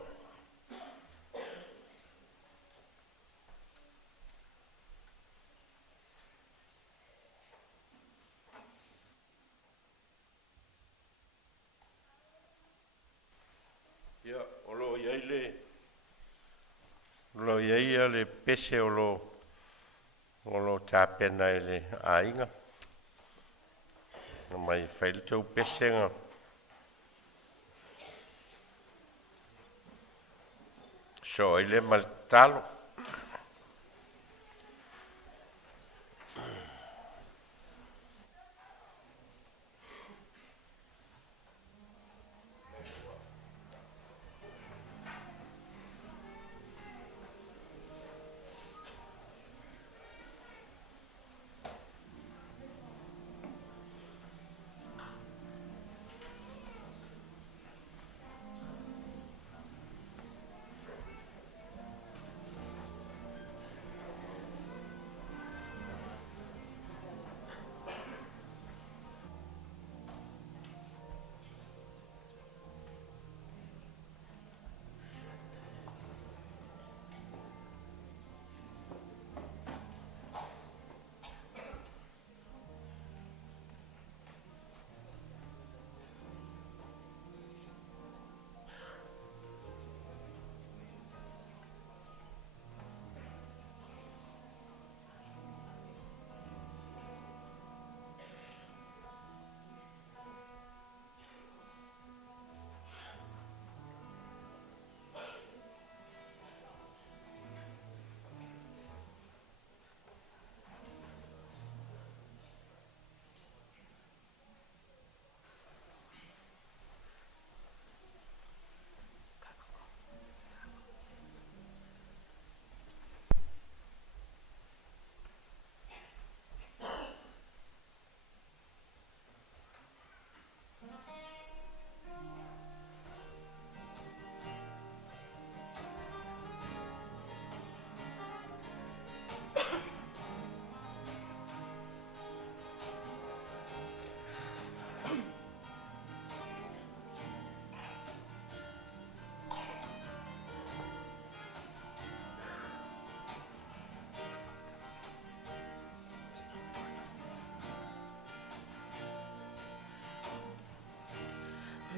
Lo ia le pese o lo tāpena i le ainga. Mai whailitou pese nga. So i le maltalo.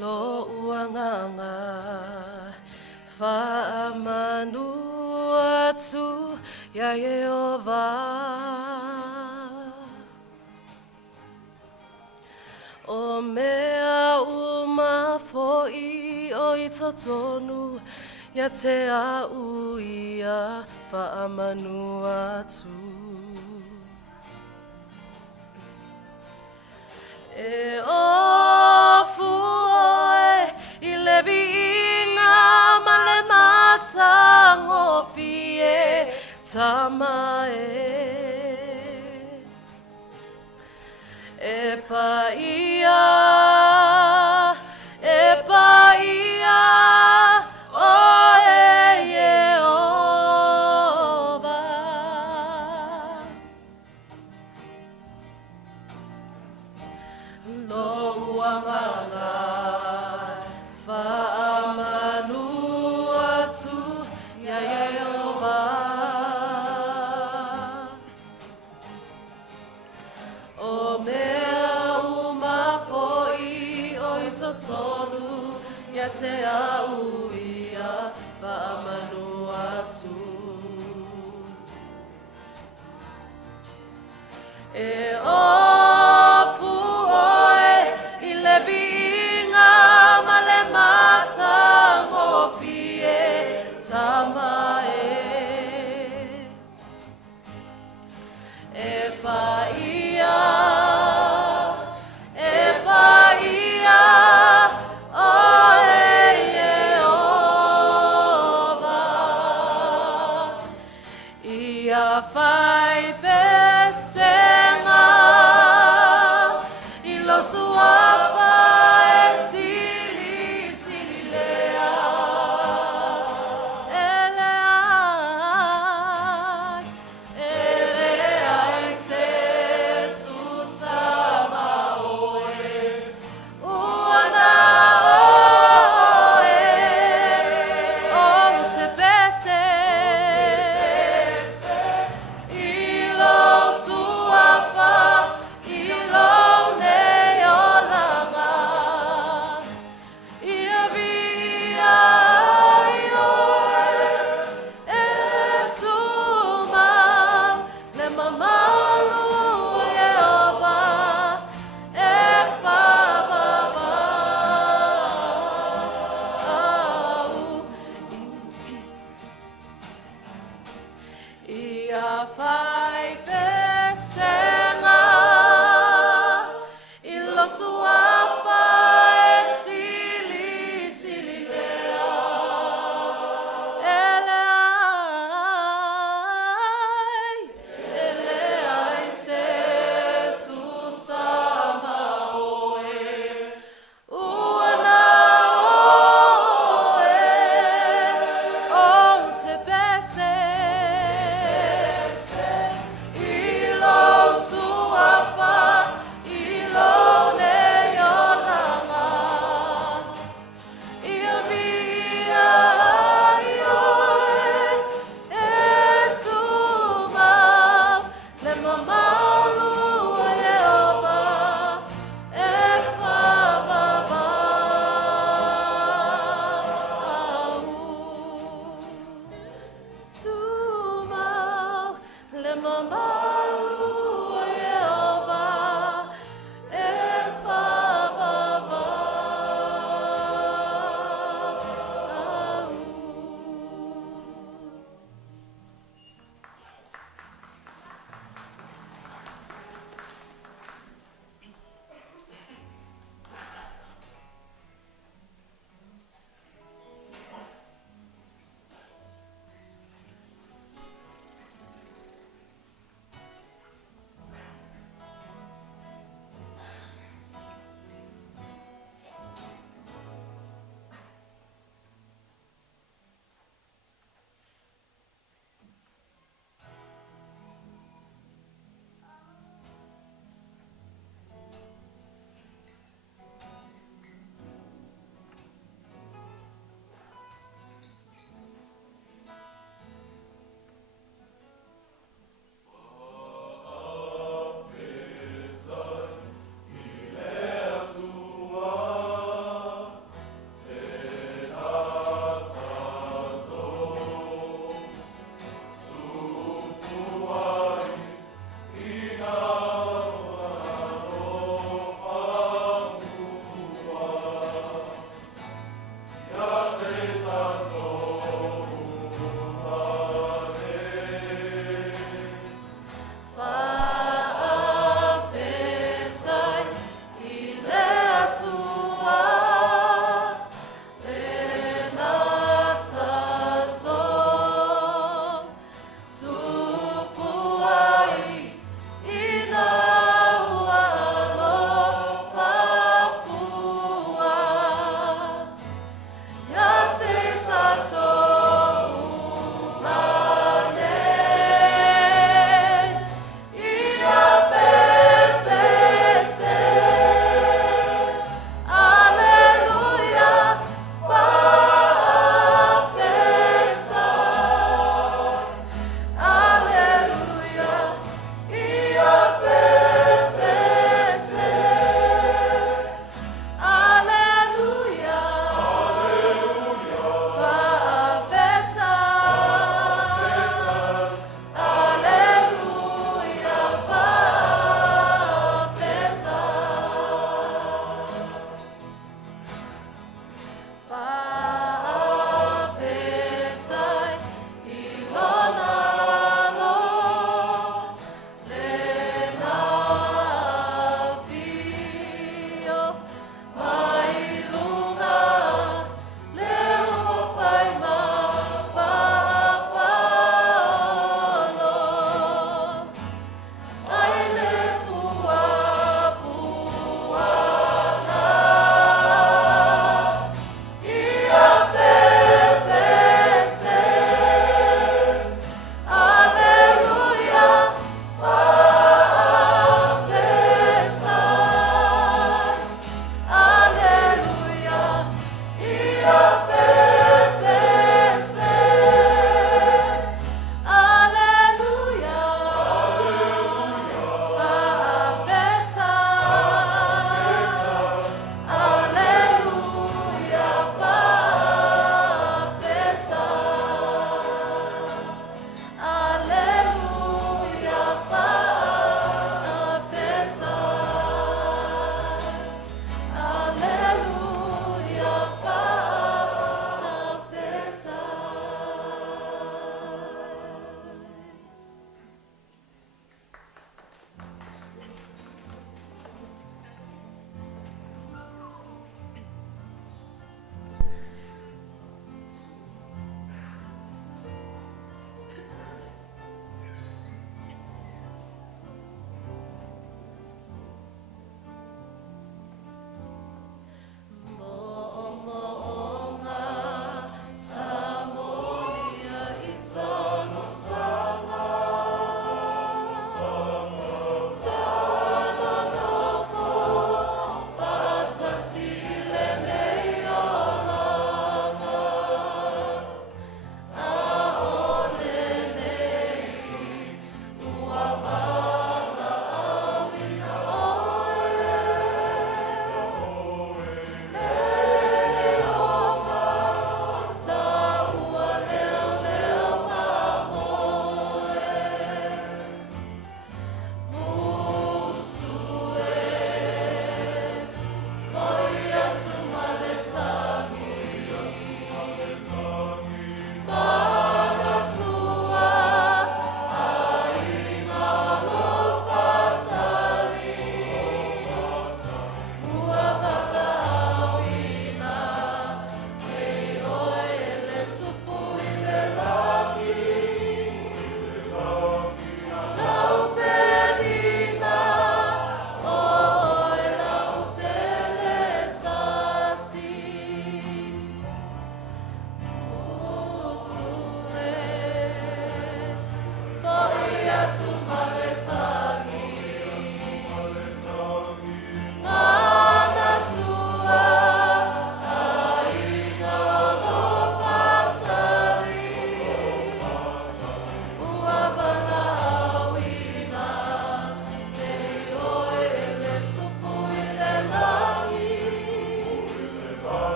lo uanganga whaamanu atu ia Yehova. O mea uma fo'i o I totonu ia te au ia whaamanu atu. E ofu oe I levi inga ma le mata ngofi e Tamā e paia o e Yehova. Lo uanganga whaamanu atu ia Yehova. O mea uma fo'i o I totonu ia te au ia whaamanu atu. E ofu oe I levi inga ma le mata ngofi e Tamā e paia o e Yehova. Ia whai pesenga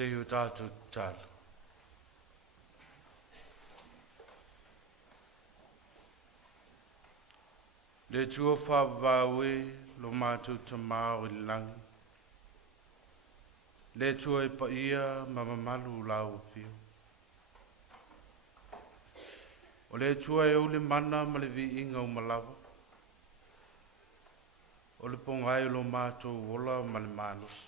te iu tātou tālu. Le tua whawāwe lo mātou Tamā o i langi. Le tua e pa ia mamamalu lau pio. O le tua e ole mana ma le vi inga o malawa. O le pongai lo mātou ola ma le malos.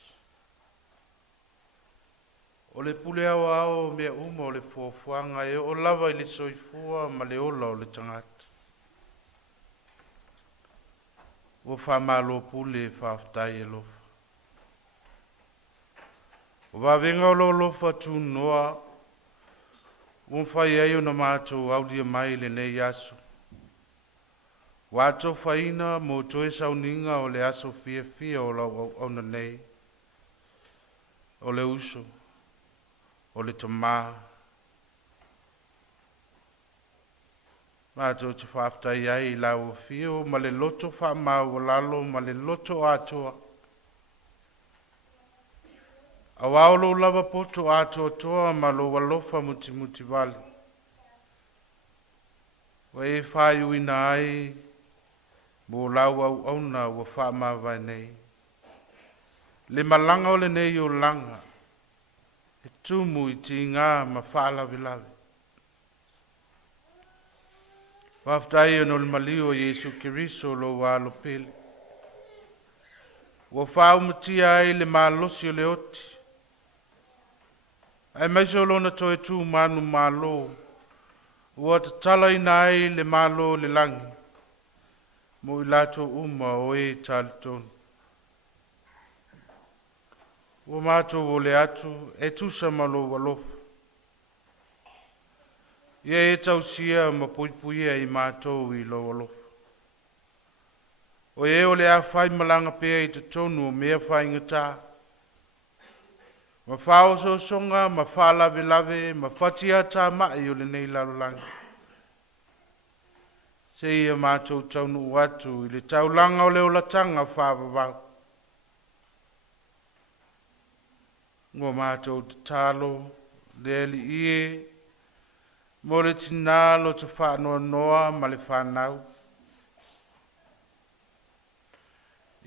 O le pule au ao mea uma o le fuafuanga e o lava i le soifua ma le ola o le tangata. O whamalo pule whaftai e lofa. O wawenga o lo lofa tu noa. O mwhai ai o na mātou audia mai le nei aso. Wato whaina mo toe Sauniga o le aso fia fia o la o na nei. O le uso. O le Tamā. Mātou te whaftai ai la o fio ma le loto whamā o lalo ma le loto atoa. A waolo lava poto atoa toa ma lo walofa muti muti wali. Wa e whai uina ai mo lau au auna wa whamā vai nei. Le malanga o le nei o langa. E tumu i ti ngā ma whaalawi lawi. Waftai o nol malio Yesu Kiriso lo walo pele. Wa whau matia ai le malosi o le oti. Ai maiso lo na toe tu manu malo. Wa te tala ina ai le malo le langi. Mo i lato uma o e talitonu. Wa mato o le atu e tusa malo walofa. Ia e tausia ma puipuia i mātou i lo alofa. O e o le a whai malanga pēa i te tonu o mea whai ngata. Ma whao so songa, ma whalawe lawe, ma whatia tā mai o le nei lalulangi. Se ia mātou taunu watu i le taulanga o le olatanga whawawau. Ngō mātou te tālo, le li ie, mo le tina lo te whanoa noa ma le whanau.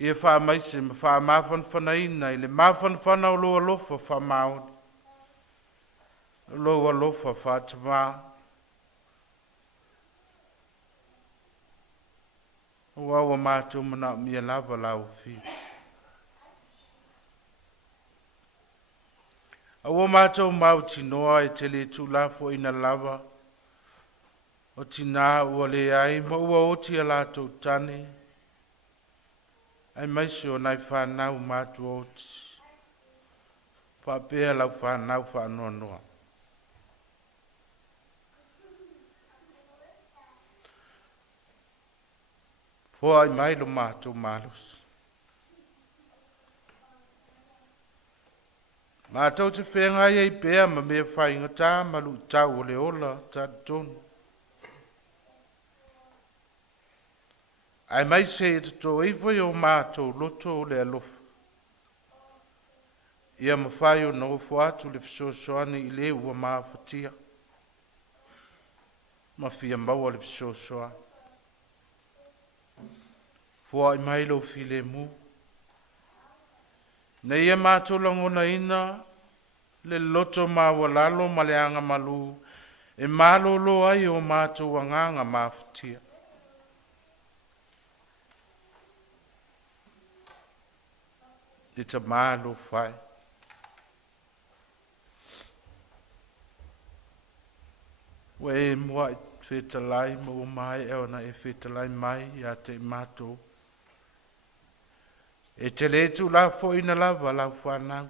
Ia wha maise ma wha mawhan whanaina i le mawhan whanau loa lofa wha maori. Loa lofa wha Tamā. Ua ua mātou mana mia lava lau whiu. Awa mātou mau tinoa e tele tu lafo ina lava. O tina ua le ai ma ua oti a lātou tane. Ai maisi o nai whanau mātou oti. Whapea lau whanau whanoa noa. Fua ai mailo mātou malus. Mātou te whengai ei pēa ma mea whainga tā malu tau o le ola tā tonu. Ai mai se e te tō iwhai o mātou loto o le alofa. Ia ma whai o na ofo atu le fisosoane i le ua maa whatia. Ma fia maua le fisosoane. Fua ai mai lo file mu. Na ia mātou langona ina, le loto maua lalo ma le anga malu, e malo lo ai o mātou wanganga mawhatia. E ta malo whai. Wa e mua i whetalai ma o mai e ona e whetalai mai ia te mātou. E te letu la fo ina lava la whanau.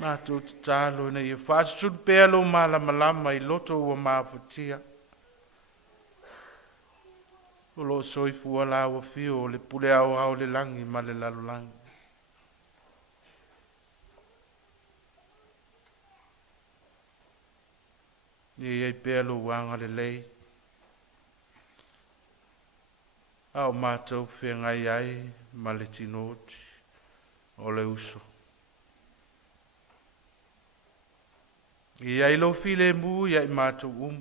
Mātou te tālo na ia whāsud pēlo malama i loto ua mawhatia. O lo soifua la ua fio le pule au au le langi ma le lalulangi. Ia pēlo wanga le lei. Au mātou whengai ai, ma le tinoti o le uso. I ai lo file mu ia I mātou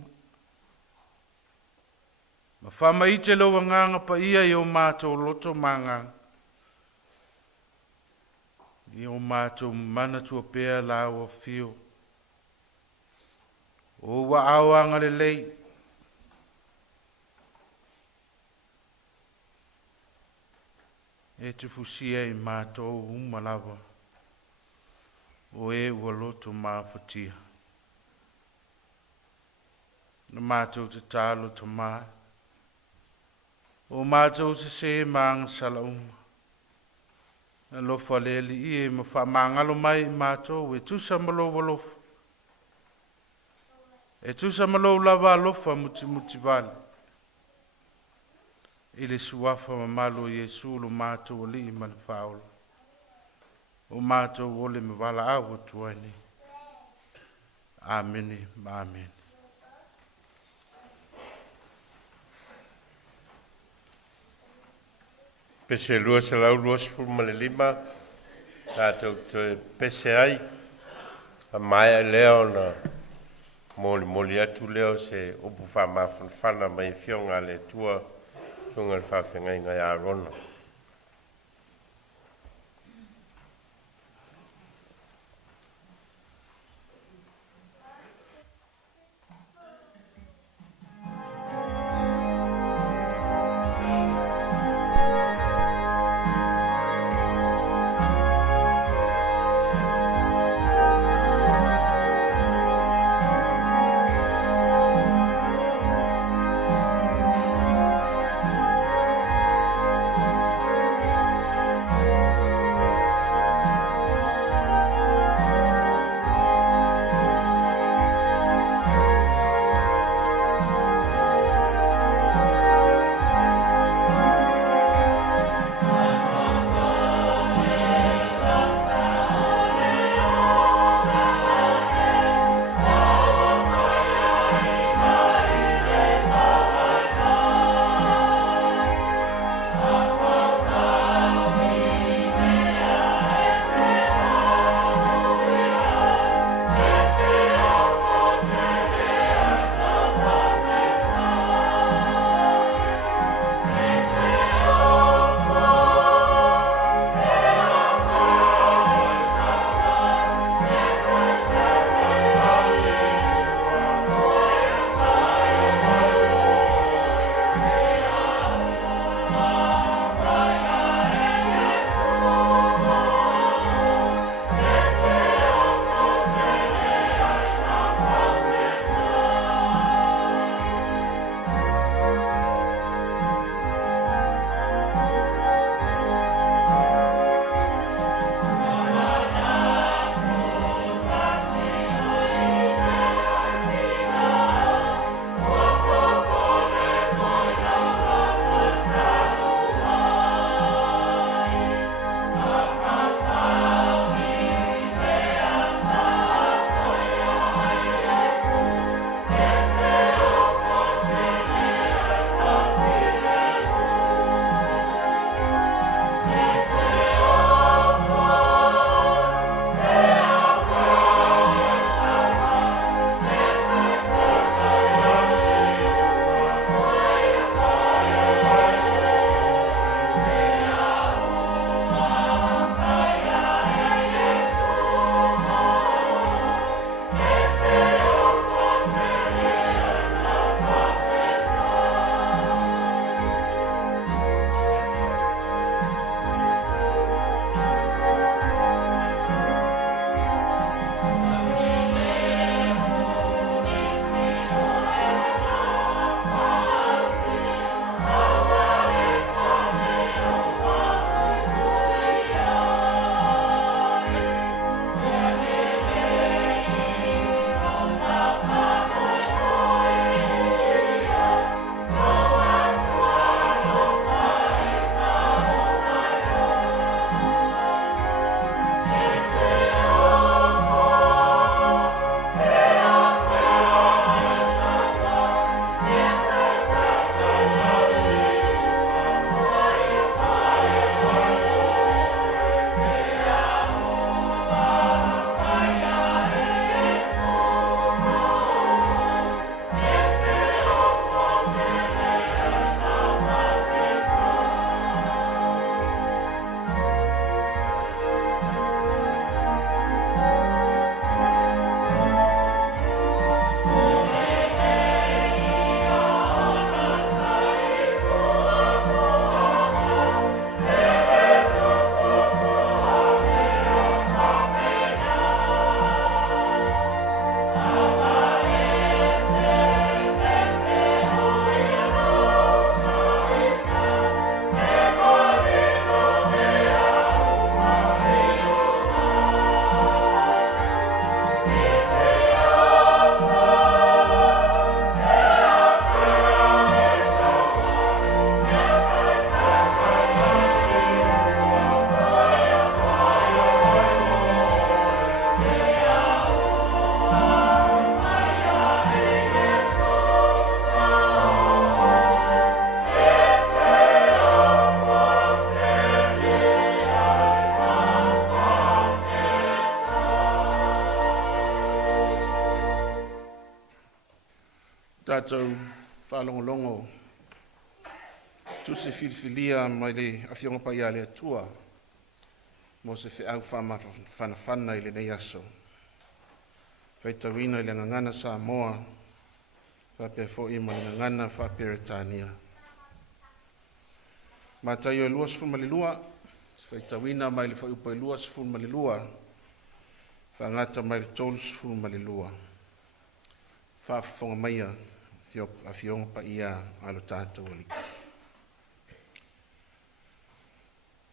Ma whama I te lo nganga pa ia I o mātou loto manganga. I o mātou mana tua pēr la o fio. O wa awanga le lei. E te fusia I mātou umalawa. O e ua loto māwhatia. Na mātou te tālo Tamā. O mātou se maanga sala Na lofa leli I e ma whamangalo mai I mātou e tusa malo walofa. E tusa malo lava lofa muti vale. I le suafa ma malo Yesu lo mātou li I man whaola. O mātou ole me Vailaau o Toeaina. Amen. Amen. Pese lua se lau lua se fulma le lima, tātou te pese ai, a mai leo na moli atu leo se upu wha mawhanwhana mai whionga le tua, whionga le whawhengai ngai a rona. tātou whalongolongo, tuse whilwhilia mai le awhionga pai a le atua, mo se whiau whanawhana i le nei aso. Whaitawina i le ngangana Samoa, whapea fo i mai ngangana whaperetania. Mātai o luas fumalilua, whaitawina mai le whaupai luas fumalilua, whangata mai le tolus fumalilua. Whafonga maia, a fionga pa ia alo tātou ali.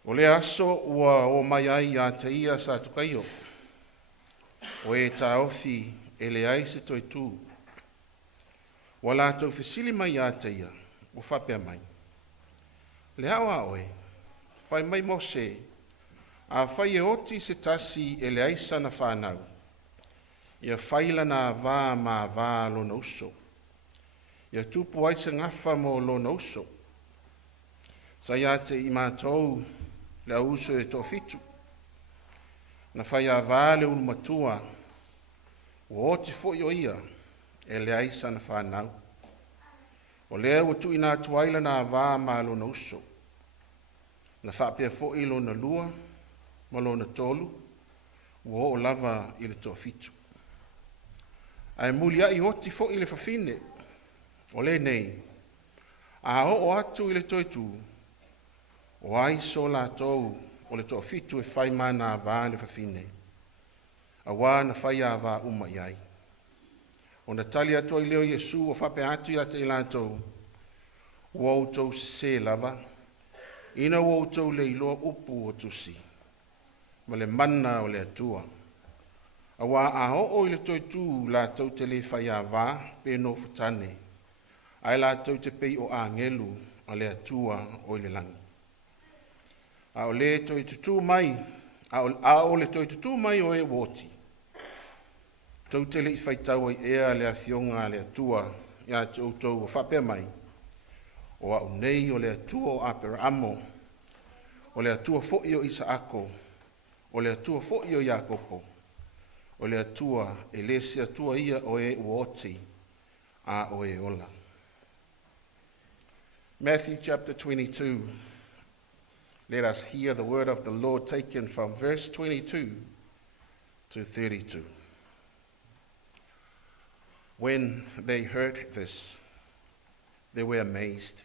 O le aso ua o mai ai a te ia sa tukaio. O e tā ofi e le ai se toi tū. Wa lātou whisili mai a te ia, o whapea mai. Le awa oe, whai mai mose, a whai e oti se tasi e le aisa na whanau. Ia whaila na vā mā vā lo na uso. Ia tupu aisa ngafa mo lo na uso. Sa ia te i mātou le a uso e tō fitu. Na whai a vā le ulu matua, o oti fo i o ia, e le aisa na whanau. O lea ua tu ina tuaila na vā mā lo na uso. Na whapea fo i lo na lua, ma lo na tolu, o lava i le tō fitu. Ai muli ai oti fo i le whawhine, o le nei, a o atu i le toitu, o ai so la tau o le tō fitu e whai mana a vā le whawhine, a wā na whai a vā uma i ai. O na tali atua i leo Iesu o whape atu i ate i la tau, o au tau se lava, ina o au tau le iloa upu o tusi, ma le mana o le atua. A wā a o i le toi tū la tau te le whai a vā, pe no futane. Ai la tau te pei o a ngelu a le atua o i le langi. A o le toi tutu mai, a o le toi tutu mai o e woti. Tau te le i whai tau ai ea le a fionga le atua, ia te o tau o whapea mai. O a unei o le atua o apera amo, o le atua fo'i o Isaako, o le atua fo'i o Iakopo. O le atua, e lesi atua ia o e uoti, a o e ola. Matthew chapter 22. Let us hear the word of the Lord taken from verse 22 to 32. When they heard this, they were amazed.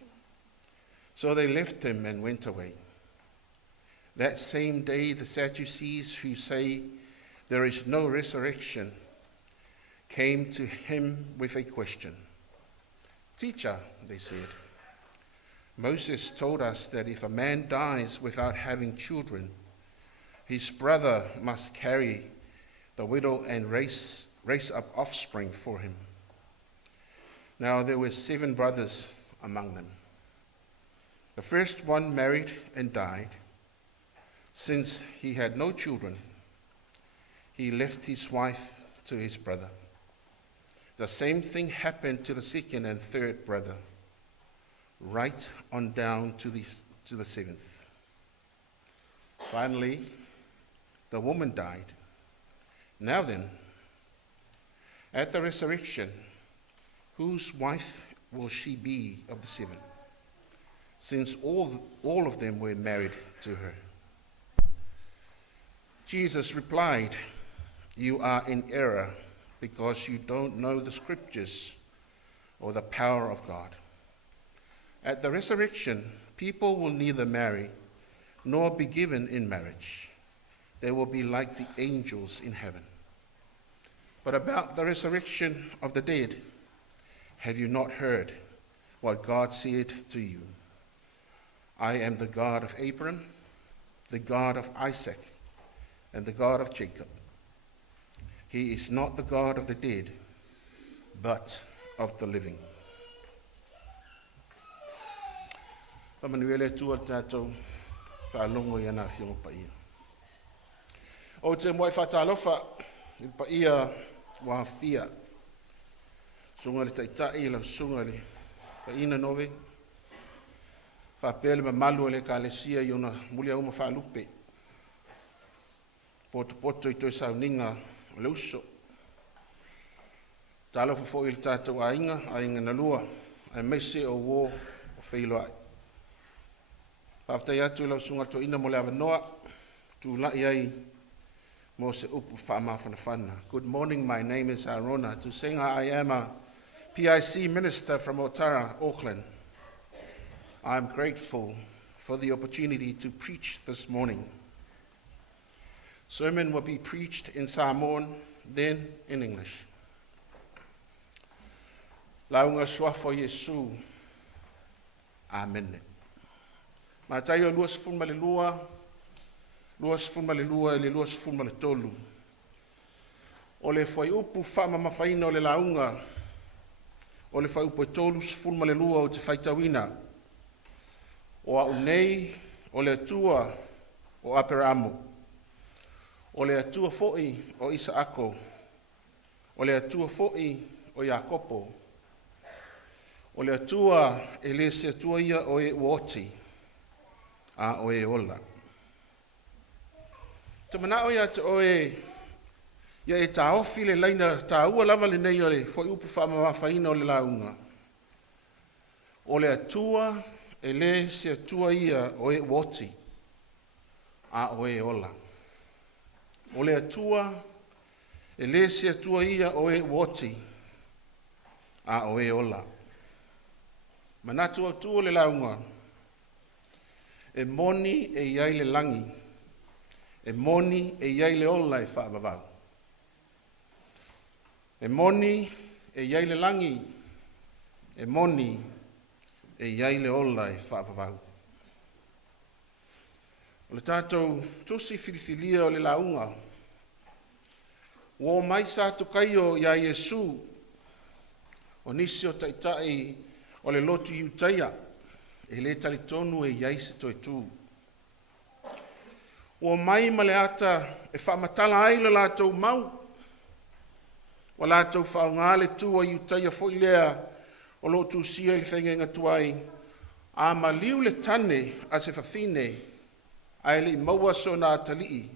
So they left him and went away. That same day, the Sadducees who say, there is no resurrection, came to him with a question. Teacher, they said, Moses told us that if a man dies without having children, his brother must carry the widow and raise up offspring for him. Now there were 7 brothers among them. The first one married and died. Since he had no children, he left his wife to his brother. The same thing happened to the second and third brother, right on down to the 7th. Finally, the woman died. Now then, at the resurrection, whose wife will she be of the 7? Since all of them were married to her. Jesus replied, you are in error because you don't know the scriptures or the power of God. At the resurrection, people will neither marry nor be given in marriage. They will be like the angels in heaven. But about the resurrection of the dead, have you not heard what God said to you? I am the God of Abraham, the God of Isaac, and the God of Jacob. He is not the God of the dead, but of the living. Pamanuele tua tātou, pālongo i ana whiongo pa ia. O te moe whatalofa, i pa ia wā whia. Sunga le taitai la sunga le pa ina Nove. Whapele ma malu le ka le sia i ona mulia uma whalupe. Poto i toi Sauniga le uso. Talo fo il tato ainga na lua, ai mese o wo o feilo ai. Pafta yatu lau sunga to ina mo le avanoa, tu la iai mo se upu whaama whanawhana. Good morning, my name is Arona. To sing I am a PIC minister from Otara, Auckland. I'm grateful for the opportunity to preach this morning. Sermon will be preached in Samoan, then in English. Launga swafo Yesu. Amen. Matayo luas fulmale lua le luas fulmale tolu. Ole foi upu fama mafaina ole launga. Ole foi upu tolus fulmale lua o te faitawina. O a unei, ole atua o Aperamo. Ole atua foi o Isaako. Ole atua foi o Jakopo. Ole atua ele se atua ia o e uoti. A o e ola. Te mana o ia te o e ia e ta ofi le laina ta ua lava le nei ole foi upu whaama wafaina o le launga. Ole atua ele se atua ia o e uoti. A o e ola. Ole atua ele se atua ia o e uoti. A o e ola. Manatu atua le launga. E moni e iai le langi. E moni e iai le ola e whaavavau. E moni e iai le langi. E moni e iai le ola e whaavavau. O le tātou tusi filifilia o le launga. Wo mai sa tukai o ia Yesu. O nisi o taitai o le lotu iutaia. E le talitonu e iai se toi tū. Ua mai ma le ata e whaamatala ai le lātou mau. Wa lātou whaungale tū a iutaia fo ilea o lo tū sia i whengenga tuai. A ma liu le tane a se whawhine a le maua so na atalii.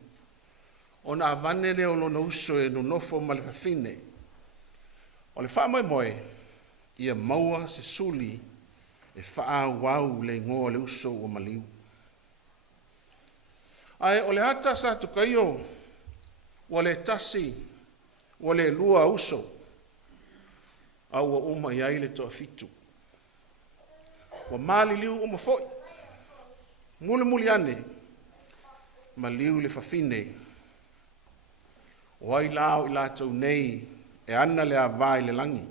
O na avanene o lo na uso e no nofo ma le whawhine. O le wha moe ia maua se suli e wha wau le ngō le uso o maliu. Ai o le hata sa tukaio, o le tasi, o le lua uso, au o uma iai le toa fitu. O mali liu uma foi, muli ane, ma liu le fafine. O Vailaau i lātou nei, e ana le avai le langi.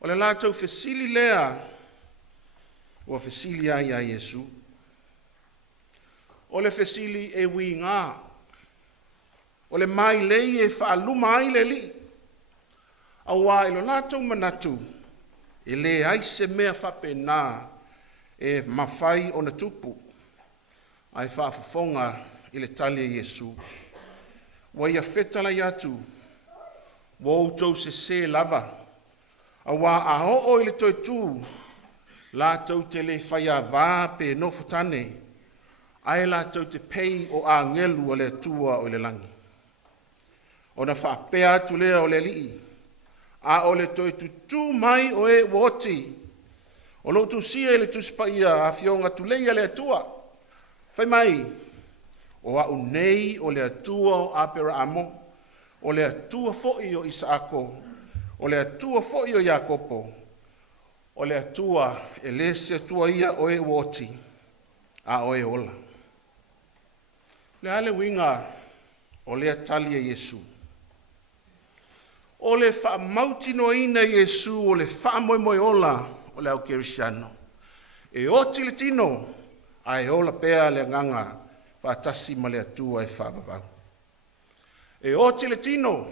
O le lātou fesili lea, o fesili ai a Yesu. O le fesili e wi ngā. O le mai lei e whaaluma ai le li. Awa e lo lātou manatu, e le aise mea whape nā, e mawhai o na tupu. Ai whaafafonga i le tali a Yesu. Wa ia whetala i atu, wa outou se lava. Awa a ho o ile toi tū, la tau te le whaia vā pe nofutane, ai la tau te pei o a ngelu o le tua o le langi. O na whapea atu lea o le lii, a o le toi tu mai o e woti, o lo tu sia le tu spaia a fionga tu leia le tua. Whai mai, o a unei o le tua o apera amo, o le tua foi o Isaako, o le atua foi o Jakopo, o le atua e lese atua ia o e woti, a o e ola. Le ale winga o le atali a Yesu. O le wha mautino ina Yesu o le wha moe ola o le au kerisiano. E oti le tino a e ola pea le nganga wha tasi ma le atua e wha vavau. E oti le tino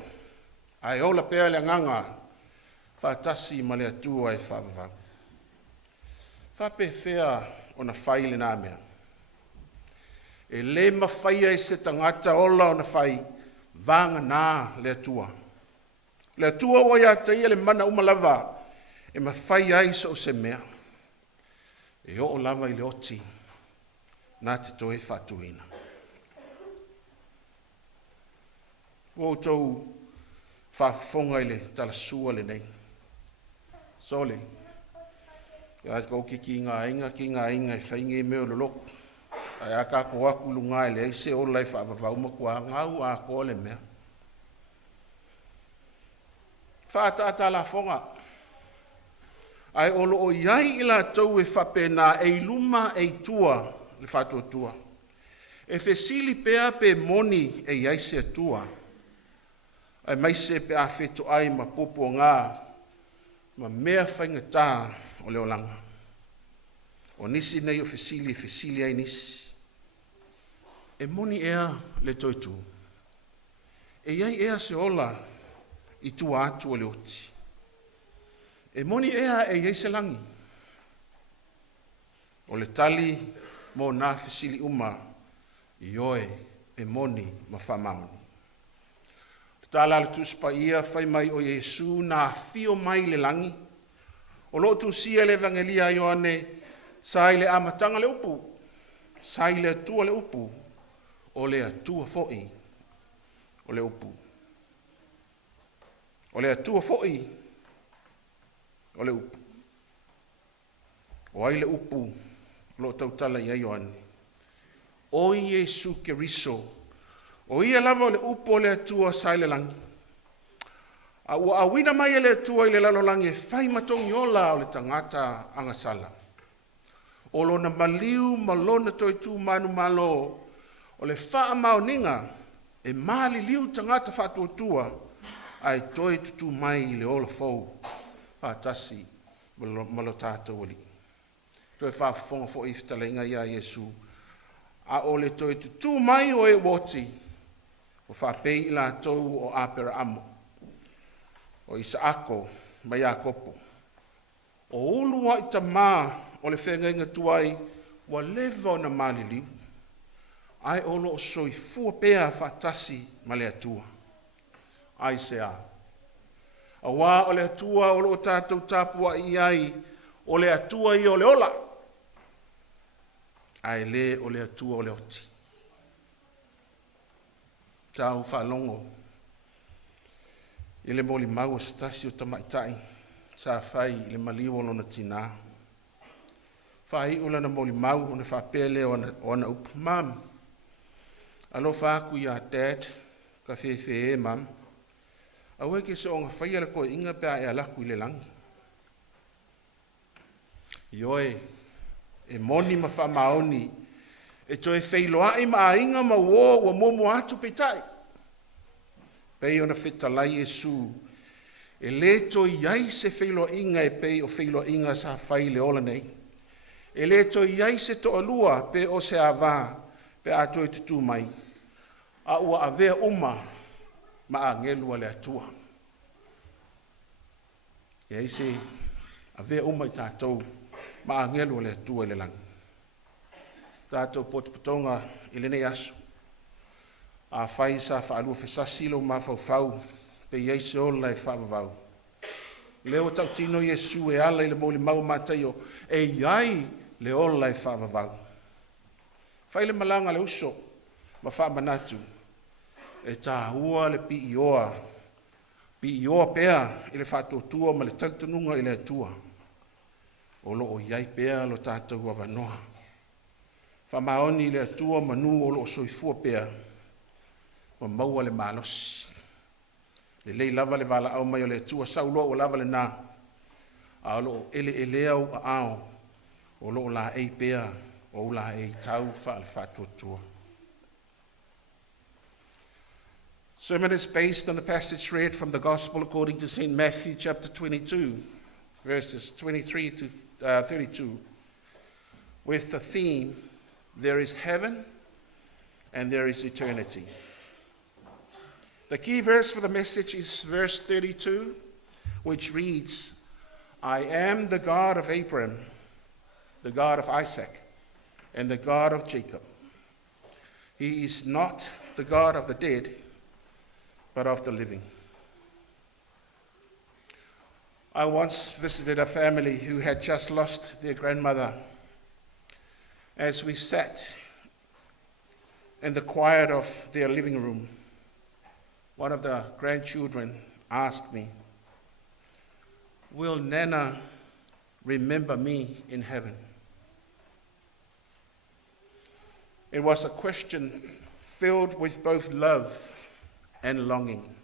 a e ola pea le nganga whaatasi ma le atua e whawawau. Whape whea o na whai le nā mea. E le mawhaia e se tangata ola o na whai vanga nā le atua. Le atua o ia taia le mana umalava e mawhai ai so se mea. E o lava i le oti nā te toe whatuina. O tau whafonga i le tala sua le nei. Sole, ia kau ki ngā inga i whainge meo lolok. Ai a ka ko aku lunga le se o lai whaavavau makua ngau a ko le mea. Whaata la fonga. Ai olo o iai ila tau e whapena e luma e tua le whatua tua. E fesili pea pe moni e iai se tua. Ai mai se pe a whetu ai ma popo ngā ma mea whaingatā o leo langa. O nisi nei o fesili ai nisi. E moni ea le toitu. E iai ea se ola i tua atu o le oti. E moni ea e iai se langi. O le tali mo nā fesili uma i oe e moni ma whamamoni. Tala le tuspa ia whai mai o Yesu nā fio mai le langi. O lo tu sia le evangelia Ioane sai le amatanga le upu. Sai le atua le upu. O le atua fo'i. O le upu. O le atua fo'i. O le upu. O ai le upu. Lo tautala ia Ioane. O Yesu Keriso. O ia lava o le upo o le atua sai le langi. A ua awina mai e le atua i le lalolangi e whai matongi ola o le tangata angasala. O lona maliu malona toi tu manu malo o le wha maoninga e mali liu tangata whatua tua ai toi tutu mai i le ola fau whaatasi malo tātou oli. Toi whaafonga fo iftalenga ia Yesu. A o le toi tutu mai o e woti. O whapei la tau o apera amo. O Isaako, mai Iakopo. O ulua i Tamā, o le whenga tuai, wa leva o na mali liu. Ai olo o soi fua pea whatasi ma le atua. Ai se a. A wā o le atua o lo tātou tāpua i ai, o le atua i o le ola. Ai le o le atua o le oti. Tau whalongo. I le moli mau o stasi o tamaitai. Sa whai i le maliwa lona tina. Whai ula na moli mau o ne whapele o na upu. Mam. Alo whaku ia dad. Ka whewhe e mam. Awe ke so onga whai ala koe inga pia e alaku i le langi. Ioe. E moni ma wha maoni. E toe wheiloa i maa inga ma wo momo atu peitai. Pei ona whetalai Yesu. E le toi iai se wheiloa inga e pei o wheiloa inga sa whai le ola nei. E le toi iai se to alua pe o se awa pe ato e tutu mai. A ua avea uma ma a ngelua le atua. E aise avea uma i tātou ma a ngelua le atua le langi. Tātou potopotonga i le nei asu. A whai sa whaalua whesasilo ma whau pe yeise ola e whaavavau. Leo tau tino Yesu e ala i le moli mau mataio e iai le ola e whaavavau. Whai le malanga le uso ma whaamanatu e tā hua le pi ioa. Pi ioa pea i le whaatotua ma le tantanunga i le atua. O lo o iai pea lo tātou avanoa. Whamaoni le atua manu o lo soifua pea. Ma maua le malos. Le lei lava le Vailaau mai o le atua sauloa o lava le nā. A lo ele au a ao. O lo la ei pea. O la ei tau wha le whatuatua. Sermon is based on the passage read from the Gospel according to St. Matthew chapter 22, verses 23 to 32, with the theme, there is heaven and there is eternity. The key verse for the message is verse 32, which reads, I am the God of Abraham, the God of Isaac, and the God of Jacob. He is not the God of the dead, but of the living. I once visited a family who had just lost their grandmother. As we sat in the quiet of their living room, one of the grandchildren asked me, "Will Nana remember me in heaven?" It was a question filled with both love and longing.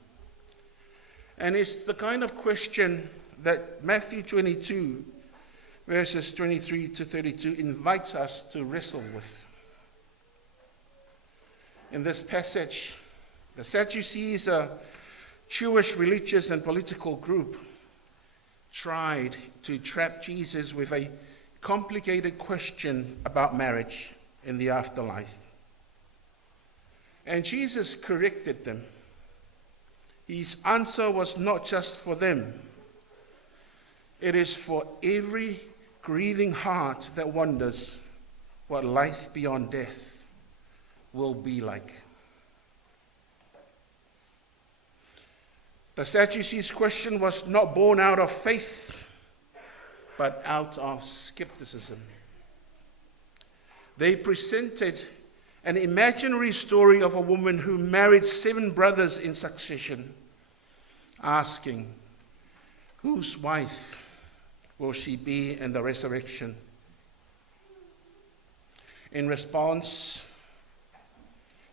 And it's the kind of question that Matthew 22, verses 23 to 32, invites us to wrestle with. In this passage, the Sadducees, a Jewish religious and political group, tried to trap Jesus with a complicated question about marriage in the afterlife. And Jesus corrected them. His answer was not just for them. It is for every grieving heart that wonders what life beyond death will be like. The Sadducees' question was not born out of faith, but out of skepticism. They presented an imaginary story of a woman who married 7 brothers in succession, asking, whose wife will she be in the resurrection? In response,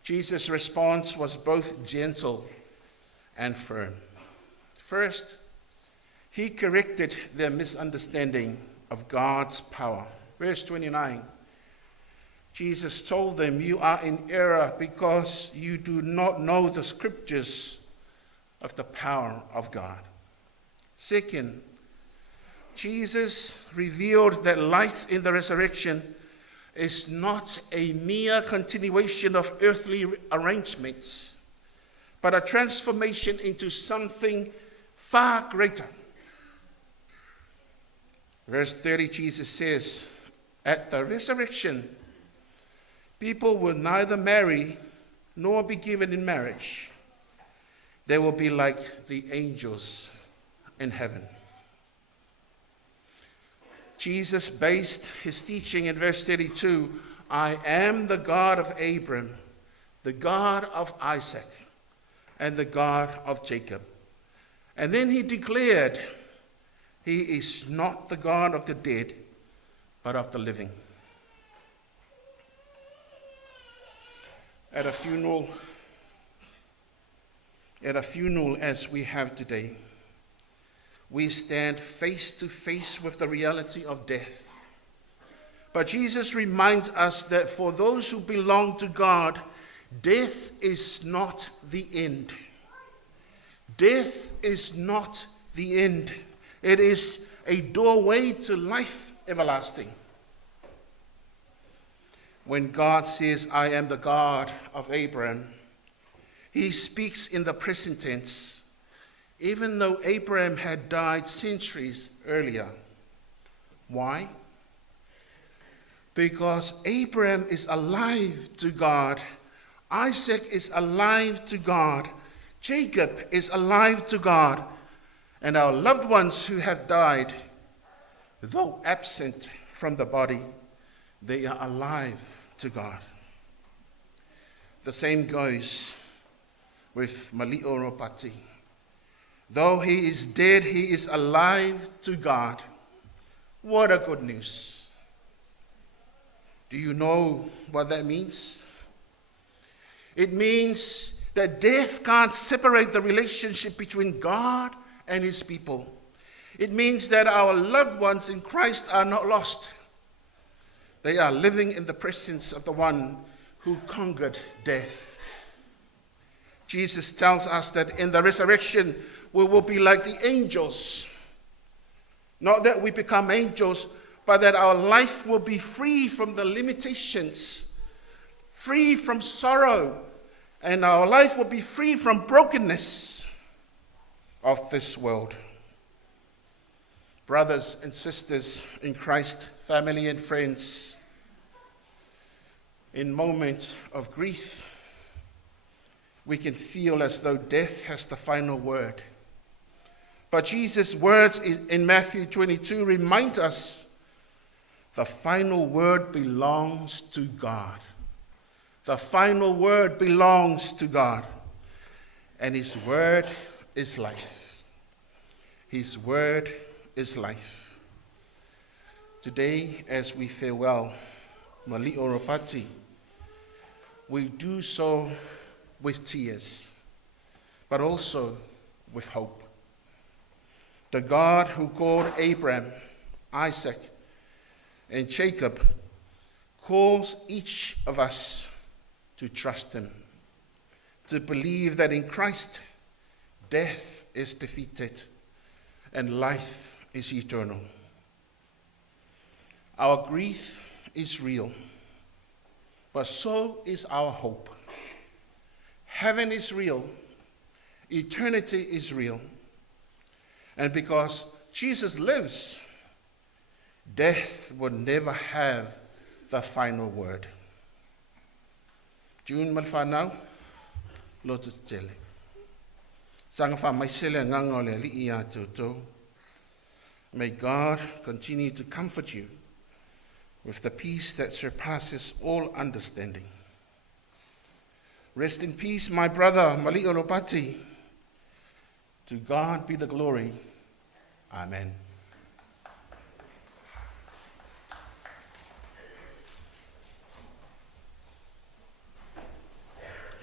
Jesus' response was both gentle and firm. First, he corrected their misunderstanding of God's power. Verse 29, Jesus told them, "You are in error because you do not know the scriptures of the power of God." Second, Jesus revealed that life in the resurrection is not a mere continuation of earthly arrangements, but a transformation into something far greater. Verse 30, Jesus says, at the resurrection, people will neither marry nor be given in marriage. They will be like the angels in heaven. Jesus based his teaching in verse 32, "I am the God of Abraham, the God of Isaac, and the God of Jacob." And then he declared, he is not the God of the dead, but of the living. At a funeral as we have today, we stand face to face with the reality of death. But Jesus reminds us that for those who belong to God, death is not the end. Death is not the end. It is a doorway to life everlasting. When God says, "I am the God of Abraham," he speaks in the present tense, even though Abraham had died centuries earlier. Why? Because Abraham is alive to God, Isaac is alive to God, Jacob is alive to God, and our loved ones who have died, though absent from the body, they are alive to God. The same goes with Vailaau Ropati. Though he is dead, he is alive to God. What a good news. Do you know what that means? It means that death can't separate the relationship between God and his people. It means that our loved ones in Christ are not lost. They are living in the presence of the one who conquered death. Jesus tells us that in the resurrection, we will be like the angels. Not that we become angels, but that our life will be free from the limitations, free from sorrow, and our life will be free from brokenness of this world. Brothers and sisters in Christ, family and friends, in moments of grief, we can feel as though death has the final word. But Jesus' words in Matthew 22 remind us the final word belongs to God. The final word belongs to God. And his word is life. His word is life. Today, as we farewell Ropati, we do so with tears, but also with hope. The God who called Abraham, Isaac, and Jacob calls each of us to trust him, to believe that in Christ, death is defeated and life is eternal. Our grief is real, but so is our hope. Heaven is real, eternity is real, and because Jesus lives, death will never have the final word. June malfanau, lotus tele. Sanga fa maisele ngangole li ia toto. May God continue to comfort you with the peace that surpasses all understanding. Rest in peace, my brother, Ropati. To God be the glory. Amen.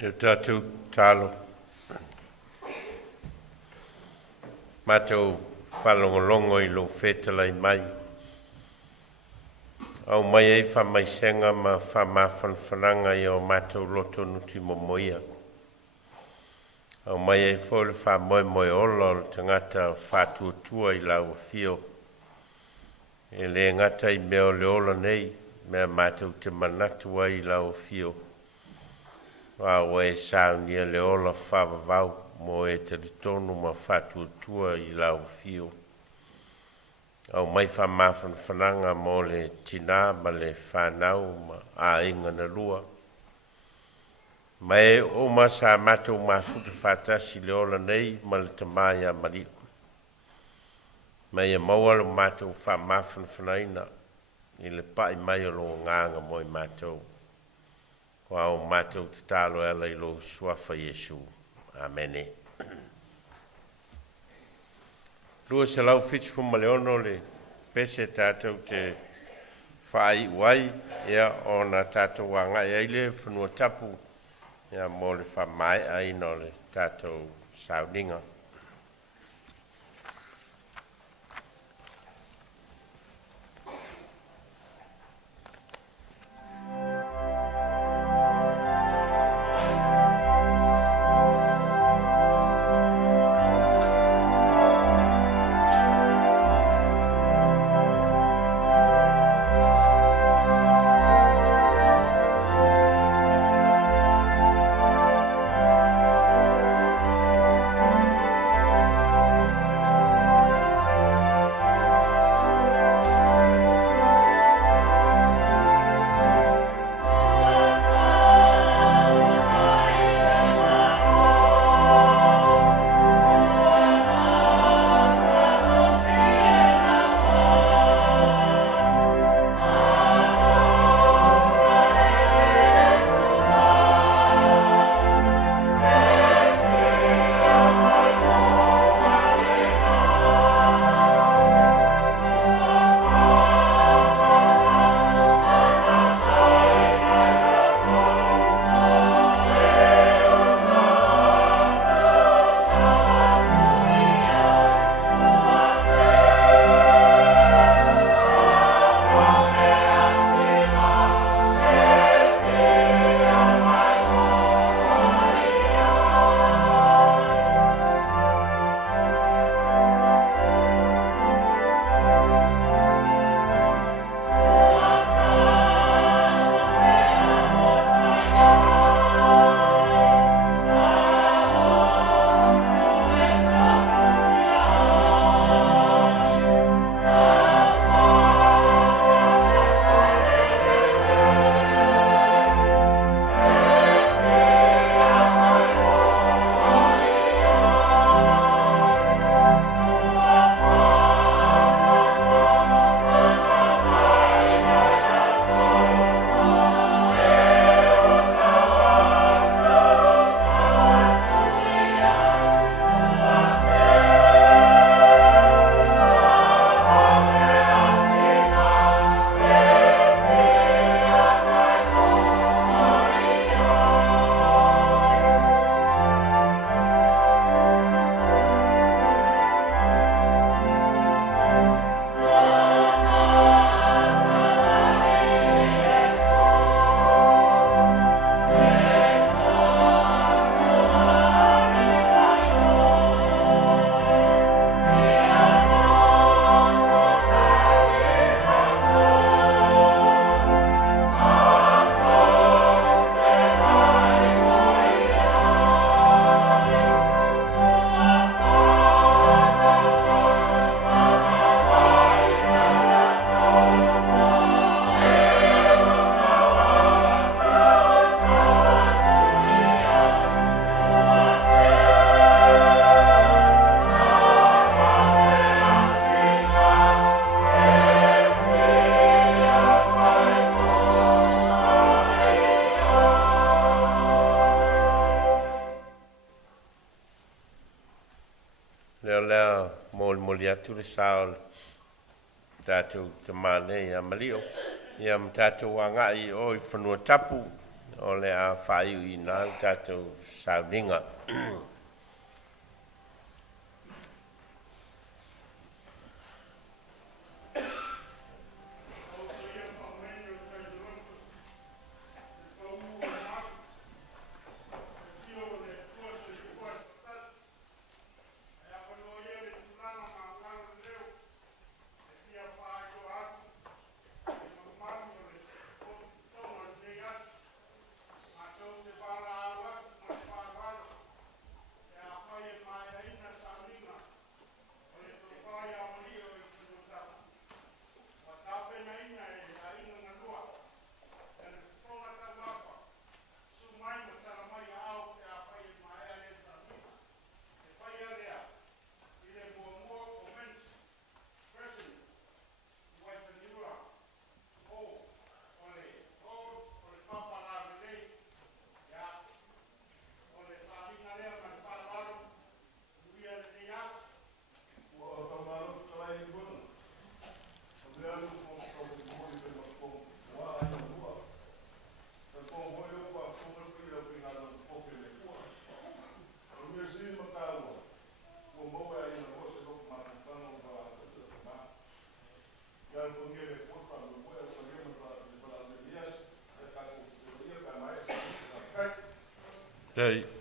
E tātou tālo. Mātou whalongolongo I lo whetalai mai. Au mai ei whamaisenga ma whamawhanwhananga I o mātou loto nuti momoia. Au mai ei whole whamoe olo o tangata whātuatua I lau whio. E le ngata I meo le ola nei, mea mātou te manatua I lau whio. Wa e Sauniga le ola whawawau mo e te tonu ma whātuatua I lau whio. Au mai whamawhanwhananga mo le tina ma le whanau ma a inga na lua. Mai o ma sa mātou ma futa whātasi le ola nei ma le Tamā ia mario. Mai e maua lo mātou whamawhanwhanaina I le pai mai o lo nganga mo I mātou. Ko au mātou te tālo ala I lo suafa Iesu. Amene. Lua se lau whitu fumaleono le pese tātou te whai wai ia o na tātou wangai eile whanua tapu ia mo le whamai aino le tātou Sauniga. lea moli atu le sao tātou Tamā nei a malio. Ia tātou angai o I whanua tapu o le a whaiu I nā tātou Sauniga. Dei.